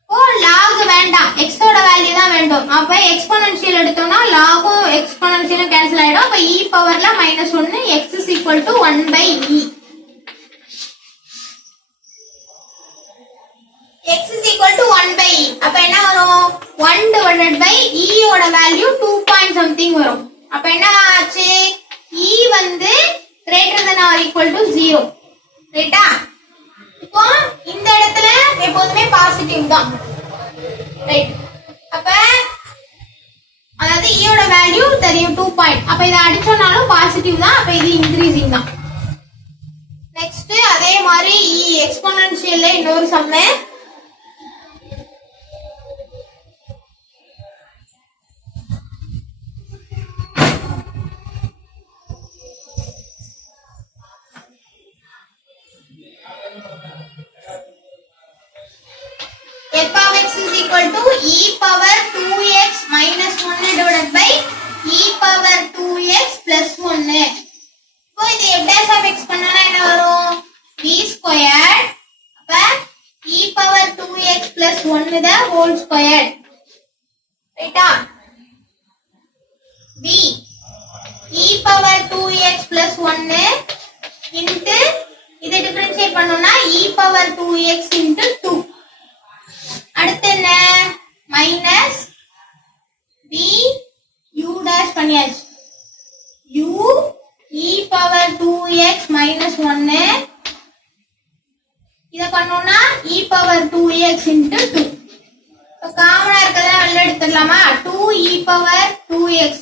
ஓ log வேண்டாம், x ஓட வேல்யூ தான் வேண்டும். அப்ப எக்ஸ்போனன்ஷியல் எடுத்தோம்னா log எக்ஸ்போனன்ஷியலும் கேன்சல் ஆயிடும். அப்ப e பவர்ல -1 x is equal to 1/e. x is equal to 1/e. அப்ப என்ன வரும்? 1 divided by e ஓட வேல்யூ 2 point something வரும். அப்ப என்ன ஆச்சு? e வந்து greater than or equal to 0. ரைட்டா? இப்போ இந்த இடத்துல எப்பவுமே பாசிட்டிவ் தான். ரைட். அப்ப அதாவது e ஓட வேல்யூ தெரியும் 2 point. அப்ப இத அடிச்சோம்னாலும் பாசிட்டிவ் தான். அப்ப இது இன்கிரீசிங் தான். நெக்ஸ்ட் அதே மாதிரி e எக்ஸ்போனன்ஷியல்ல இன்னொரு some. equal to e power 2x minus 1 divided by e power 2x plus 1. இப்போ இது f dash of x பண்ணனா என்ன வரும்? b squared அப்ப e power 2x plus 1 the whole squared. ரைட்டா? b e power 2x plus 1 into இதை differentiate பண்ணோம்னா e power 2x into 2. அடுத்து என்ன? மைனஸ் b u dash பண்ணியாச்சு. u e power 2x minus 1 இத பண்ணோம்னா e power 2x into 2. இப்போ காமனா இருக்கறத வெளியில எடுத்துடலாமா? 2 e power 2x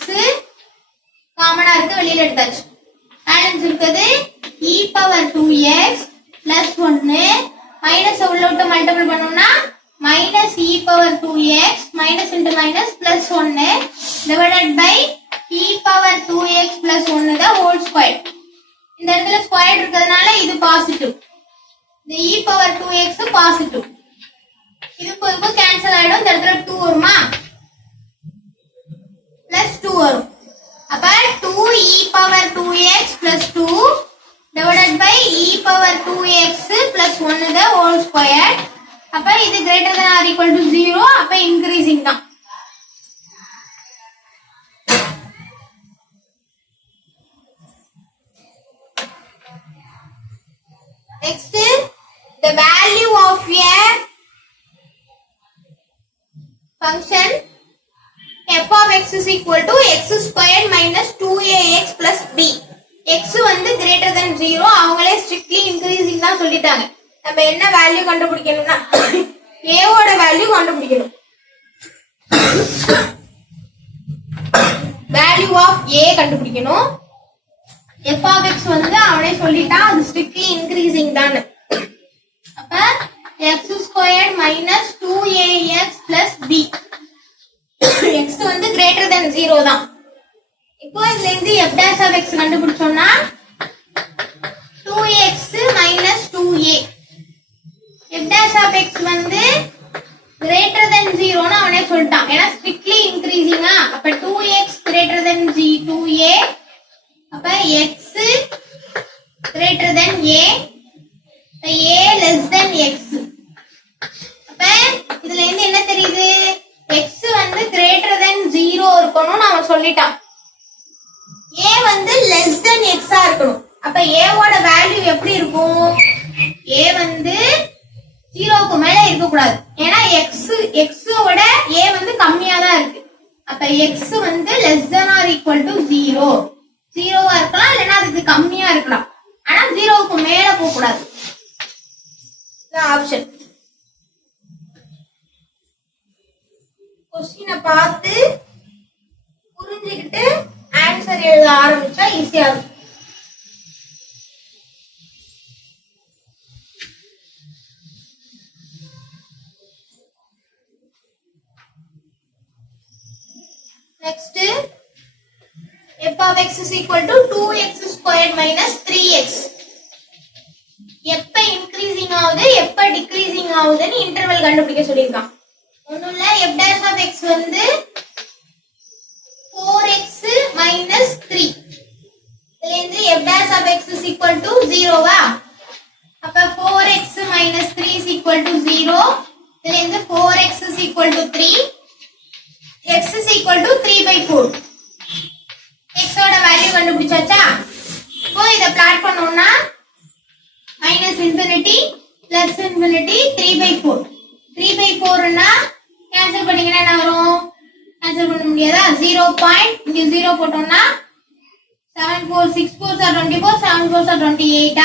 காமனா இருக்கு, வெளியில எடுத்தாச்சு. பேலன்ஸ் இருக்குது e power 2x plus 1 minus உள்ள விட்டு மல்டிபிள் பண்ணோம்னா minus e power 2x minus into minus plus 1 divided by e power 2x plus 1 the whole square. இந்த இடத்துல ஸ்கொயர் இருக்கிறதுனால இது பாசிட்டிவ். இந்த e power 2x பாசிட்டிவ். இதுக்கு இதுக்கு கேன்சல் ஆயிடும். இந்த இடத்துல 2 வருமா? plus 2 வரும். அப்ப 2 e power 2x plus 2 divided by e power 2x plus 1 the whole square. அப்ப இது greater than or equal to 0. அப்ப increasing தான். Next, the value of a function f of x is equal to x squared minus 2ax plus b. x வந்து greater than 0. அவங்களே strictly increasing தான் சொல்லிட்டாங்க. நம்ம என்ன வேல்யூ கண்டுபிடிக்கணும்னா a ஓட வேல்யூ கண்டுபிடிக்கணும். வேல்யூ ஆஃப் a கண்டுபிடிக்கணும். f of x வந்து அவனே சொல்லிட்டான், அது strictly increasing தான். அப்ப x squared minus 2ax plus b. x வந்து greater than 0 தான். இப்போ இதுல இருந்து f dash of x கண்டுபிடிச்சோம்னா 2x minus 2a. f dash of x வந்து greater than 0 னு அவனே சொல்லிட்டான். ஏன்னா strictly increasing அப்ப 2x greater than 2a. அப்ப x greater than a. a less than x. அப்ப இதுல இருந்து என்ன தெரியுது? x வந்து greater than 0 இருக்கணும்னு அவன் சொல்லிட்டான். a வந்து less than x ஆ இருக்கணும். அப்ப a ஓட வேல்யூ எப்படி இருக்கும்? a வந்து 0க்கு மேல இருக்க கூடாது. ஏன்னா x ஓட a வந்து கம்மியா தான் இருக்கு. அப்ப x வந்து less than or equal to 0. 0வா இருக்கலாம், இல்லனா அதுக்கு கம்மியா இருக்கலாம். ஆனா 0க்கு மேல போக கூடாது. ஆப்ஷன். क्वेश्चन பார்த்து புரிஞ்சிக்கிட்டு ஆன்சர் எழுத ஆரம்பிச்சா ஈஸியா இருக்கும். Next, f of x is equal to 2x squared minus 3x. எப்ப increasing ஆகுது எப்ப decreasing ஆகுதுன்னு இன்டர்வல் கண்டுபிடிக்க சொல்லிருக்கான். ஒண்ணுல f dash of x வந்து 4x minus 3. இதுல இருந்து f dash of x is equal to 0 வா? அப்ப 4x minus 3 is equal to 0. இதுல இருந்து 4x is equal to 3. x is equal to 3 by 4. x ஓட வேல்யூ கண்டுபிடிச்சாச்சா? இப்போ இத பிளாட் பண்ணோம்னா minus infinity plus infinity 3 by 4. 3 by 4 னா கேன்சல் பண்ணீங்கன்னா என்ன வரும்? கேன்சல் பண்ண முடியாதா? 0. இங்க 0 போட்டோம்னா 7 4 6 4 are 24, 7 4 are 28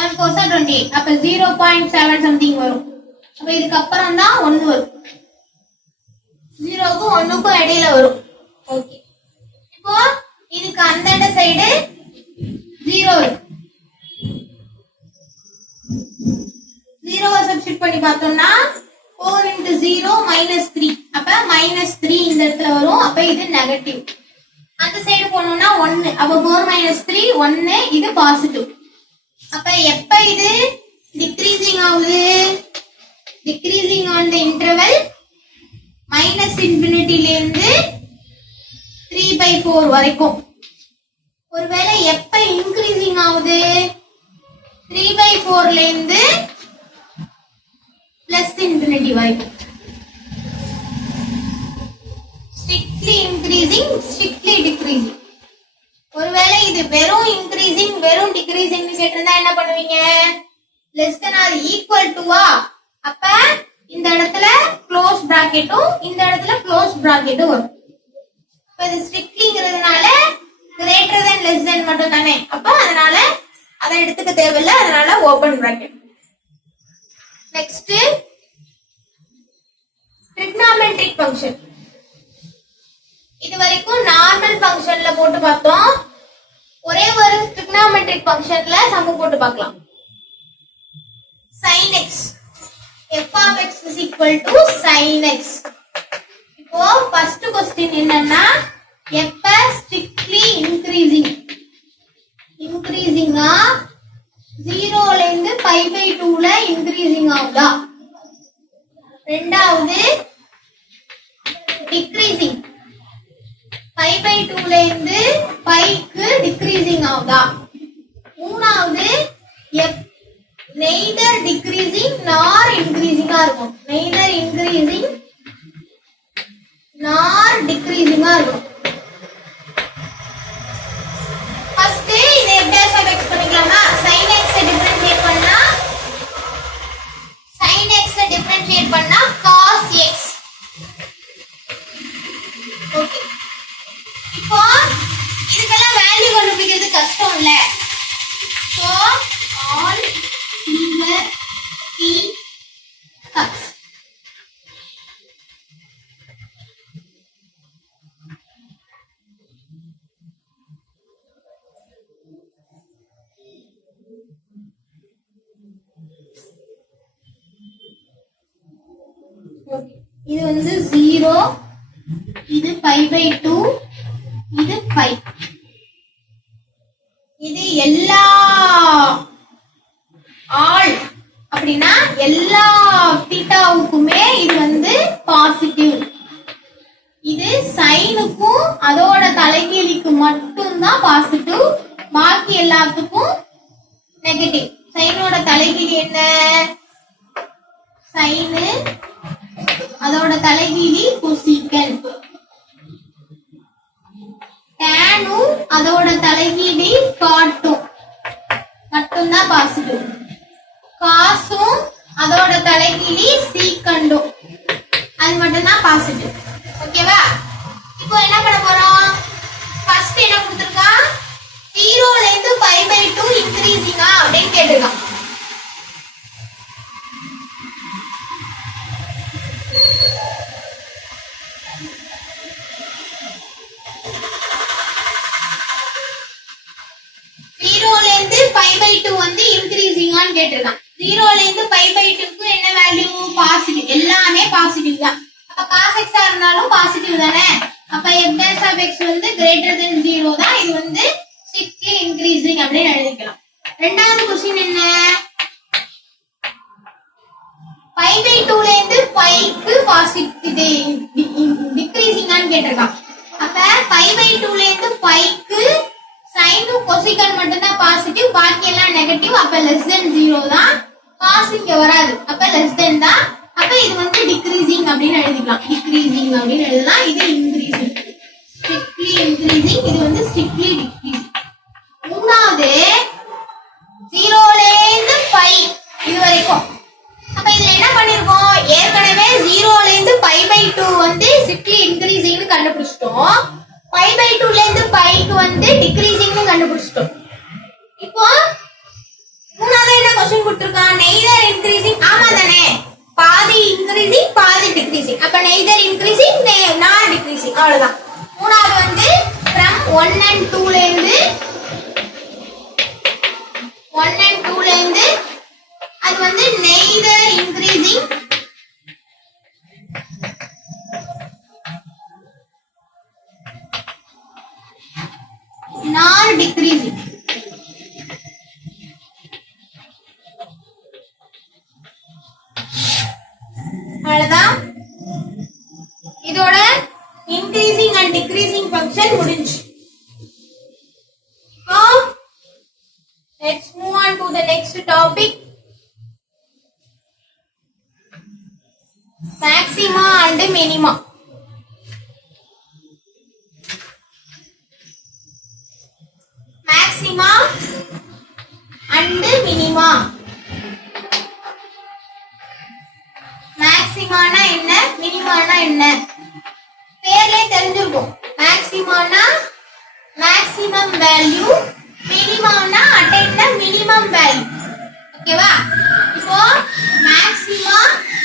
7 4 are 28. அப்ப 0.7 something வரும். அப்ப இதுக்கு அப்புறம் தான் 1 வரும். 0க்கும் 1க்கும் இடையில வரும். ஓகே. இப்போ இதுக்கு அந்த சைடு 0 வரும். 0 சப்ஸ்டிட் பண்ணி பார்த்தோம்னா 4 into 0 minus 3. அப்ப minus 3 இந்த இடத்துல வரும். அப்ப இது நெகட்டிவ். அந்த சைடு போனோம்னா 1. அப்ப 4 minus 3 1. இது பாசிட்டிவ். அப்ப எப்ப இது டிக்ரீசிங் ஆகுது? decreasing on the interval minus infinity ல இருந்து 3/4 வரைக்கும். ஒருவேளை எப்ப இன்க்ரீசிங் ஆகுது 3/4 ல இருந்து பிளஸ் இன்ஃபினிட்டி வரைக்கும். strictly increasing, strictly decreasing. ஒருவேளை இது வெறும் இன்க்ரீசிங் வெறும் டிக்ரீசிங் கேட்டிருந்தா என்ன பண்ணுவீங்க? லெஸ் தென் ஆர் ஈக்குவல் டுவா, அப்ப இந்த இடத்துல க்ளோஸ் பிராக்கெட்டும் இந்த இடத்துல க்ளோஸ் பிராக்கெட்டும் வரும். இப்ப இது ஸ்ட்ரிக்ட்லிங்கிறதுனால கிரேட்டர் தென் லெஸ் தென் மட்டும் தானே, அப்ப அதனால அதை எடுத்துக்க தேவையில்லை, அதனால open bracket. Next trigonometric function. இது வரைக்கும் நார்மல் ஃபங்க்ஷன்ல போட்டு பார்த்தோம். ஒரே ஒரு ட்ரிக்னாமெட்ரிக் ஃபங்க்ஷன்ல சம்மு போட்டு பார்க்கலாம். sin x f of x is equal to sin x. இப்போ ஃபர்ஸ்ட் क्वेश्चन என்னன்னா எப்ப strictly increasing இன்க்ரீசிங்கா 0 ல இருந்து π/2 ல இன்க்ரீசிங் ஆகுதா, ரெண்டாவது டிக்ரீசிங் π/2 ல இருந்து பைக்கு டிக்ரீசிங் ஆகுதா, மூணாவது நெய்தர் டிக்ரீசிங் நார் இன்க்ரீசிங்கா இருக்கும், நெய்தர் இன்க்ரீசிங் நார் டிக்ரீசிங்கா இருக்கும். ஃபர்ஸ்ட் இதை எப்படி எக்ஸ் பண்ணிக்கலாமா? sin x டிஃபரன்ஷியேட் பண்ணா sin x டிஃபரன்ஷியேட் பண்ணா cos x. ஓகே, இப்போ இதுக்கெல்லாம் வேல்யூ கண்டுபிடிக்கிறது கஷ்டம் இல்ல. So all silver tea cups. இது வந்து 0, இது π/2, இது π. இது எல்லா ஆல் அப்படின்னா எல்லா தீட்டாவுக்குமே இது வந்து பாசிட்டிவ். இது சைனுக்கும் அதோட தலைகீழிக்கு மட்டும் தான் பாசிட்டிவ், பாக்கி எல்லாத்துக்கும் நெகட்டிவ். சைனோட தலைகீழி என்ன? சைனு அதோட தலைகீழி கொசீக்கன். டேனும் அதோட தலைகீழி காட்டும் மட்டும்தான் பாசிட்டிவ். காசும் அதோட தலைகீழி சீக்கண்டும் அது மட்டும்தான் பாசிட்டிவ். ஓகேவா? இப்போ என்ன பண்ண போறோம்? ஃபர்ஸ்ட் என்ன கொடுத்திருக்கான்? 0 ல இருந்து π/2 இன்க்ரீசிங்கா அப்படின்னு கேட்டிருக்கான். π/2 வந்து இன்க்ரீசிங்கான்னு கேட்டிருக்கான். 0 ல இருந்து π/2க்கு என்ன வேல்யூ? பாசிட்டிவ். எல்லாமே பாசிட்டிவ் தான். அப்ப cos x இருந்தாலும் பாசிட்டிவ் தானே. அப்ப f' வந்து greater than 0 தான். இது வந்து strictly increasing அப்படினு எழுதிக்கலாம். இரண்டாவது क्वेश्चन என்ன? π/2 ல இருந்து πக்கு பாசிட்டிவ் டிக்ரீசிங்கான்னு கேட்டிருக்கான். அப்ப π/2 ல இருந்து πக்கு சைனும் கொசிகன் மட்டும் தான் பாசிட்டிவ், பாக்கி எல்லாம் நெகட்டிவ். அப்ப லெஸ் தென் 0 தான். காஸ் இங்க வராது, அப்ப லெஸ் தென் தான். அப்ப இது வந்து டிக்ரீசிங் அப்படின்னு எழுதிக்கலாம். டிக்ரீசிங் அப்படின்னு எழுதலாம். இது இன்க்ரீசிங், ஸ்ட்ரிக்ட்லி இன்க்ரீசிங். இது வந்து ஸ்ட்ரிக்ட்லி டிக்ரீசிங். மூணாவது 0 ல இருந்து π இது வரைக்கும். அப்ப இதுல என்ன பண்ணிருக்கோம்? ஏற்கனவே 0 ல இருந்து π/2 வந்து ஸ்ட்ரிக்ட்லி இன்க்ரீசிங்னு கண்டுபிடிச்சிட்டோம். π/2 ல இருந்து πக்கு வந்து டிக்ரீசிங்னு கண்டுபிடிச்சிட்டோம். இப்போ மூணாவது என்ன क्वेश्चन கொடுத்திருக்கான்? Neither increasing. ஆமா தானே, பாதி இன்க்ரீசிங் பாதி டிக்ரீசிங். அப்ப நெய்தர் இன்க்ரீசிங் நாட் டிக்ரீசிங், அவ்வளவுதான். மூணாவது வந்து from 1 and 2 ல இருந்து அது வந்து நெய்தர் இன்க்ரீசிங் nor decreasing. இதோட இன்க்ரீசிங் அண்ட் டிக்ரீசிங் ஃபங்க்ஷன் முடிஞ்சு. Let's move on to the next topic. Maxima and minima. Maxima and minima. Maxima na enna, minima na enna? பேர்ல தெரிஞ்சிருக்கும். Maxima na maximum value, minimum na attain the minimum value. ஓகேவா? இப்போ maxima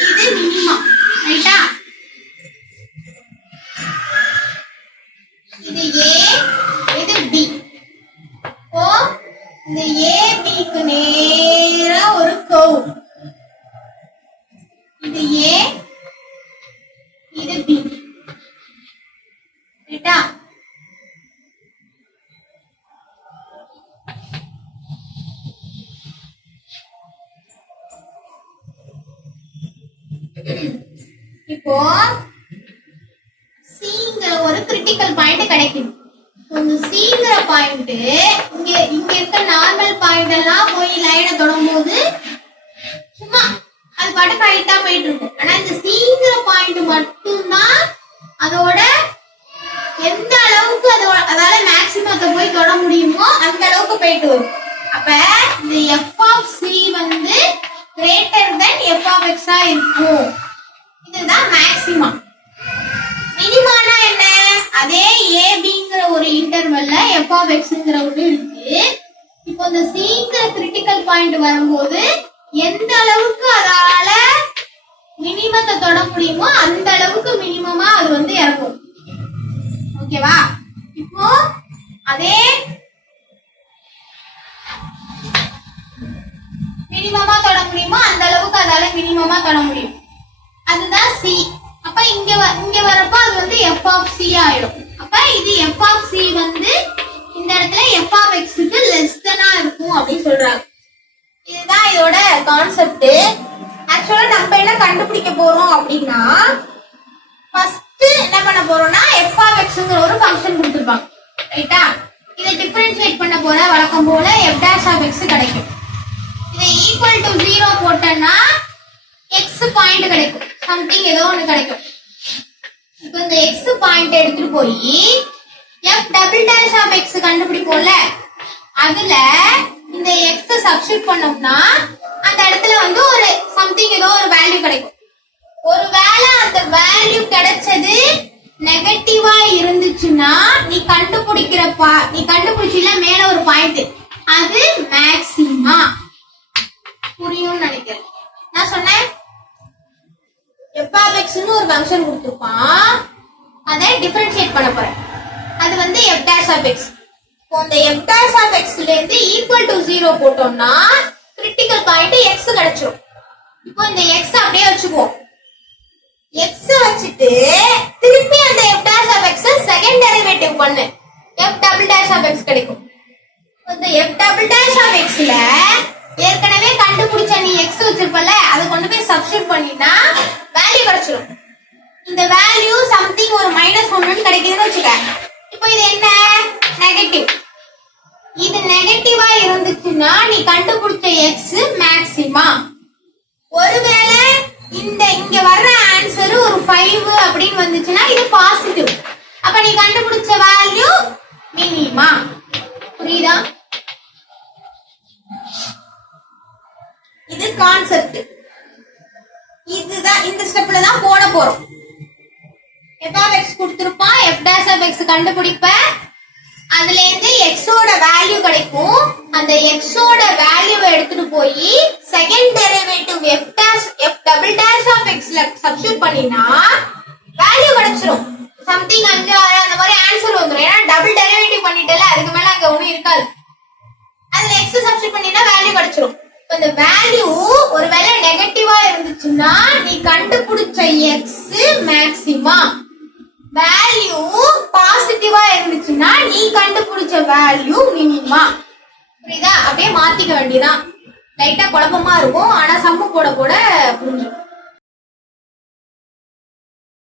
இது minimum. ரைட்டா? இது A, இது B. இப்போ இந்த AB க்கு நேரா ஒரு curve. இது A, இது B. ரைட்டா? இப்போ Cங்கிற ஒரு கிரிட்டிக்கல் பாயிண்ட் கிடைக்கும். இந்த Cங்கிற பாயிண்ட் இங்க இருக்க நார்மல் பாயிண்ட் எல்லாம் போய் லைனை தொடும்போது சும்மா அது பாட்டு ரைட்டா போயிட்டு இருக்கும். ஆனா இந்த Cங்கிற பாயிண்ட் மட்டும்தான் அதோட எந்த அளவுக்கு அதால மேக்ஸிமத்தை போய் தொட முடியுமோ அந்த அளவுக்கு போயிட்டு வரும். அப்ப இந்த f of c வந்து greater than f of x ஆ இருக்கும். இதுதான் மேக்ஸிமம். மினிமானா என்ன? அதே abங்கிற ஒரு இன்டர்வல்ல f of xங்கிற ஒண்ணு இருக்கு. இப்போ இந்த cங்கிற கிரிட்டிக்கல் பாயிண்ட் வரும்போது எந்த அளவுக்கு அதால மினிமத்தை தொட முடியுமோ அந்த அளவுக்கு மினிமமா அது வந்து இறங்கும். ஓகேவா? இப்போ அதே மினிமமா தொட முடியுமோ அந்த அளவுக்கு அதால மினிமமா தொட முடியும். அதுதான் C. அப்ப இங்க வரப்ப அது வந்து f of c ஆயிடும். அப்ப இது f of c வந்து இந்த இடத்துல f of x க்கு லெஸ் தெனா இருக்கும் அப்படி சொல்றாங்க. இதுதான் இதோட கான்செப்ட். ஆக்சுவலா நம்ம என்ன கண்டுபிடிக்க போறோம் அப்படின்னா ஃபர்ஸ்ட் என்ன பண்ண போறோம்னா f of xங்கிற ஒரு ஃபங்க்ஷன் கொடுத்திருப்பாங்க. ரைட்டா? இதை டிஃபரன்ஷியேட் பண்ண போற வழக்கம் போல f dash of x கிடைக்கும். இதை ஈக்குவல் டு 0 போட்டனா x பாயிண்ட் கிடைக்கும். சம்திங் ஏதோ ஒன்னு கிடைக்கும். இப்போ இந்த x பாயிண்ட் எடுத்துட்டு போய் f double dash of x கண்டுபிடிப்போம்ல, அதுல இந்த x சப்ஸ்டிட்யூட் பண்ணோம்னா அந்த இடத்துல வந்து ஒரு சம்திங் ஏதோ ஒரு வேல்யூ கிடைக்கும். ஒருவேளை அந்த வேல்யூ கிடைச்சது நெகட்டிவா இருந்துச்சுன்னா நீ கண்டுபிடிச்சில மேல ஒரு பாயிண்ட், அது மேக்ஸிமா. புரியும்னு நினைக்கிறேன். நான் சொன்னேன் f of x ன்னு ஒரு ஃபங்க்ஷன் கொடுத்திருப்பான். அதை டிஃபரன்ஷியேட் பண்ண போறேன். அது வந்து f dash of x. இப்போ அந்த f dash of x ல இருந்து ஈக்குவல் டு 0 போட்டோம்னா கிரிட்டிக்கல் பாயிண்ட் x கிடைச்சிரும். இப்போ இந்த x அப்படியே வச்சுக்குவோம். x வச்சிட்டு திருப்பி அந்த f dash of x second derivative பண்ணு, f double dash of x கிடைக்கும். இந்த f double dash of x ல ஏற்கனவே கண்டுபிடிச்ச நீ x வச்சிருப்பல, அதை கொண்டு போய் சப்ஸ்டிட்யூட் பண்ணினா வேல்யூ கிடைச்சிரும். இந்த வேல்யூ சம்திங் ஒரு -1 கிடைக்குதுன்னு வச்சுக்க. இப்போ இது என்ன? நெகட்டிவ். இது நெகட்டிவா இருந்துச்சுன்னா நீ கண்டுபிடிச்ச x மேக்ஸிமா. ஒருவேளை இங்க வர்ற ஆன்சர் ஒரு 5 அப்படின்னு வந்துச்சுன்னா இது பாசிட்டிவ். அப்ப நீ கண்டுபிடிச்ச வேல்யூ மினிமா. புரியுதா? இது கான்செப்ட். இதுதான் இந்த ஸ்டெப்ல தான் போட போறோம். f of x கொடுத்திருப்பான், f dash of x கண்டுபிடிப்ப, அதுல இருந்து x ஓட வேல்யூ கிடைக்கும். அந்த x ஓட வேல்யூவை எடுத்துட்டு போய் second derivative f double dash of x ல சப்ஸ்டிட்யூட் பண்ணினா வேல்யூ கிடைச்சிரும். சம்திங் 5 6 அந்த மாதிரி ஆன்சர் வந்துரும். ஏன்னா டபுள் டெரிவேட்டிவ் பண்ணிட்டல, அதுக்கு மேல அங்க ஒண்ணும் இருக்காது. அதுல x சப்ஸ்டிட்யூட் பண்ணினா வேல்யூ கிடைச்சிரும். இந்த வேல்யூ ஒருவேளை நெகட்டிவா இருந்துச்சுன்னா நீ கண்டுபிடிச்ச x மேக்ஸிமா. வேல்யூ பாசிட்டிவா இருந்துச்சுன்னா நீ கண்டுபிடிச்ச வேல்யூ மினிமா. புரியுதா? அப்படியே மாத்திக்க வேண்டியதான். லைட்டா குழப்பமா இருக்கும், ஆனா சம்மு போட போட புரிஞ்சுக்கும்.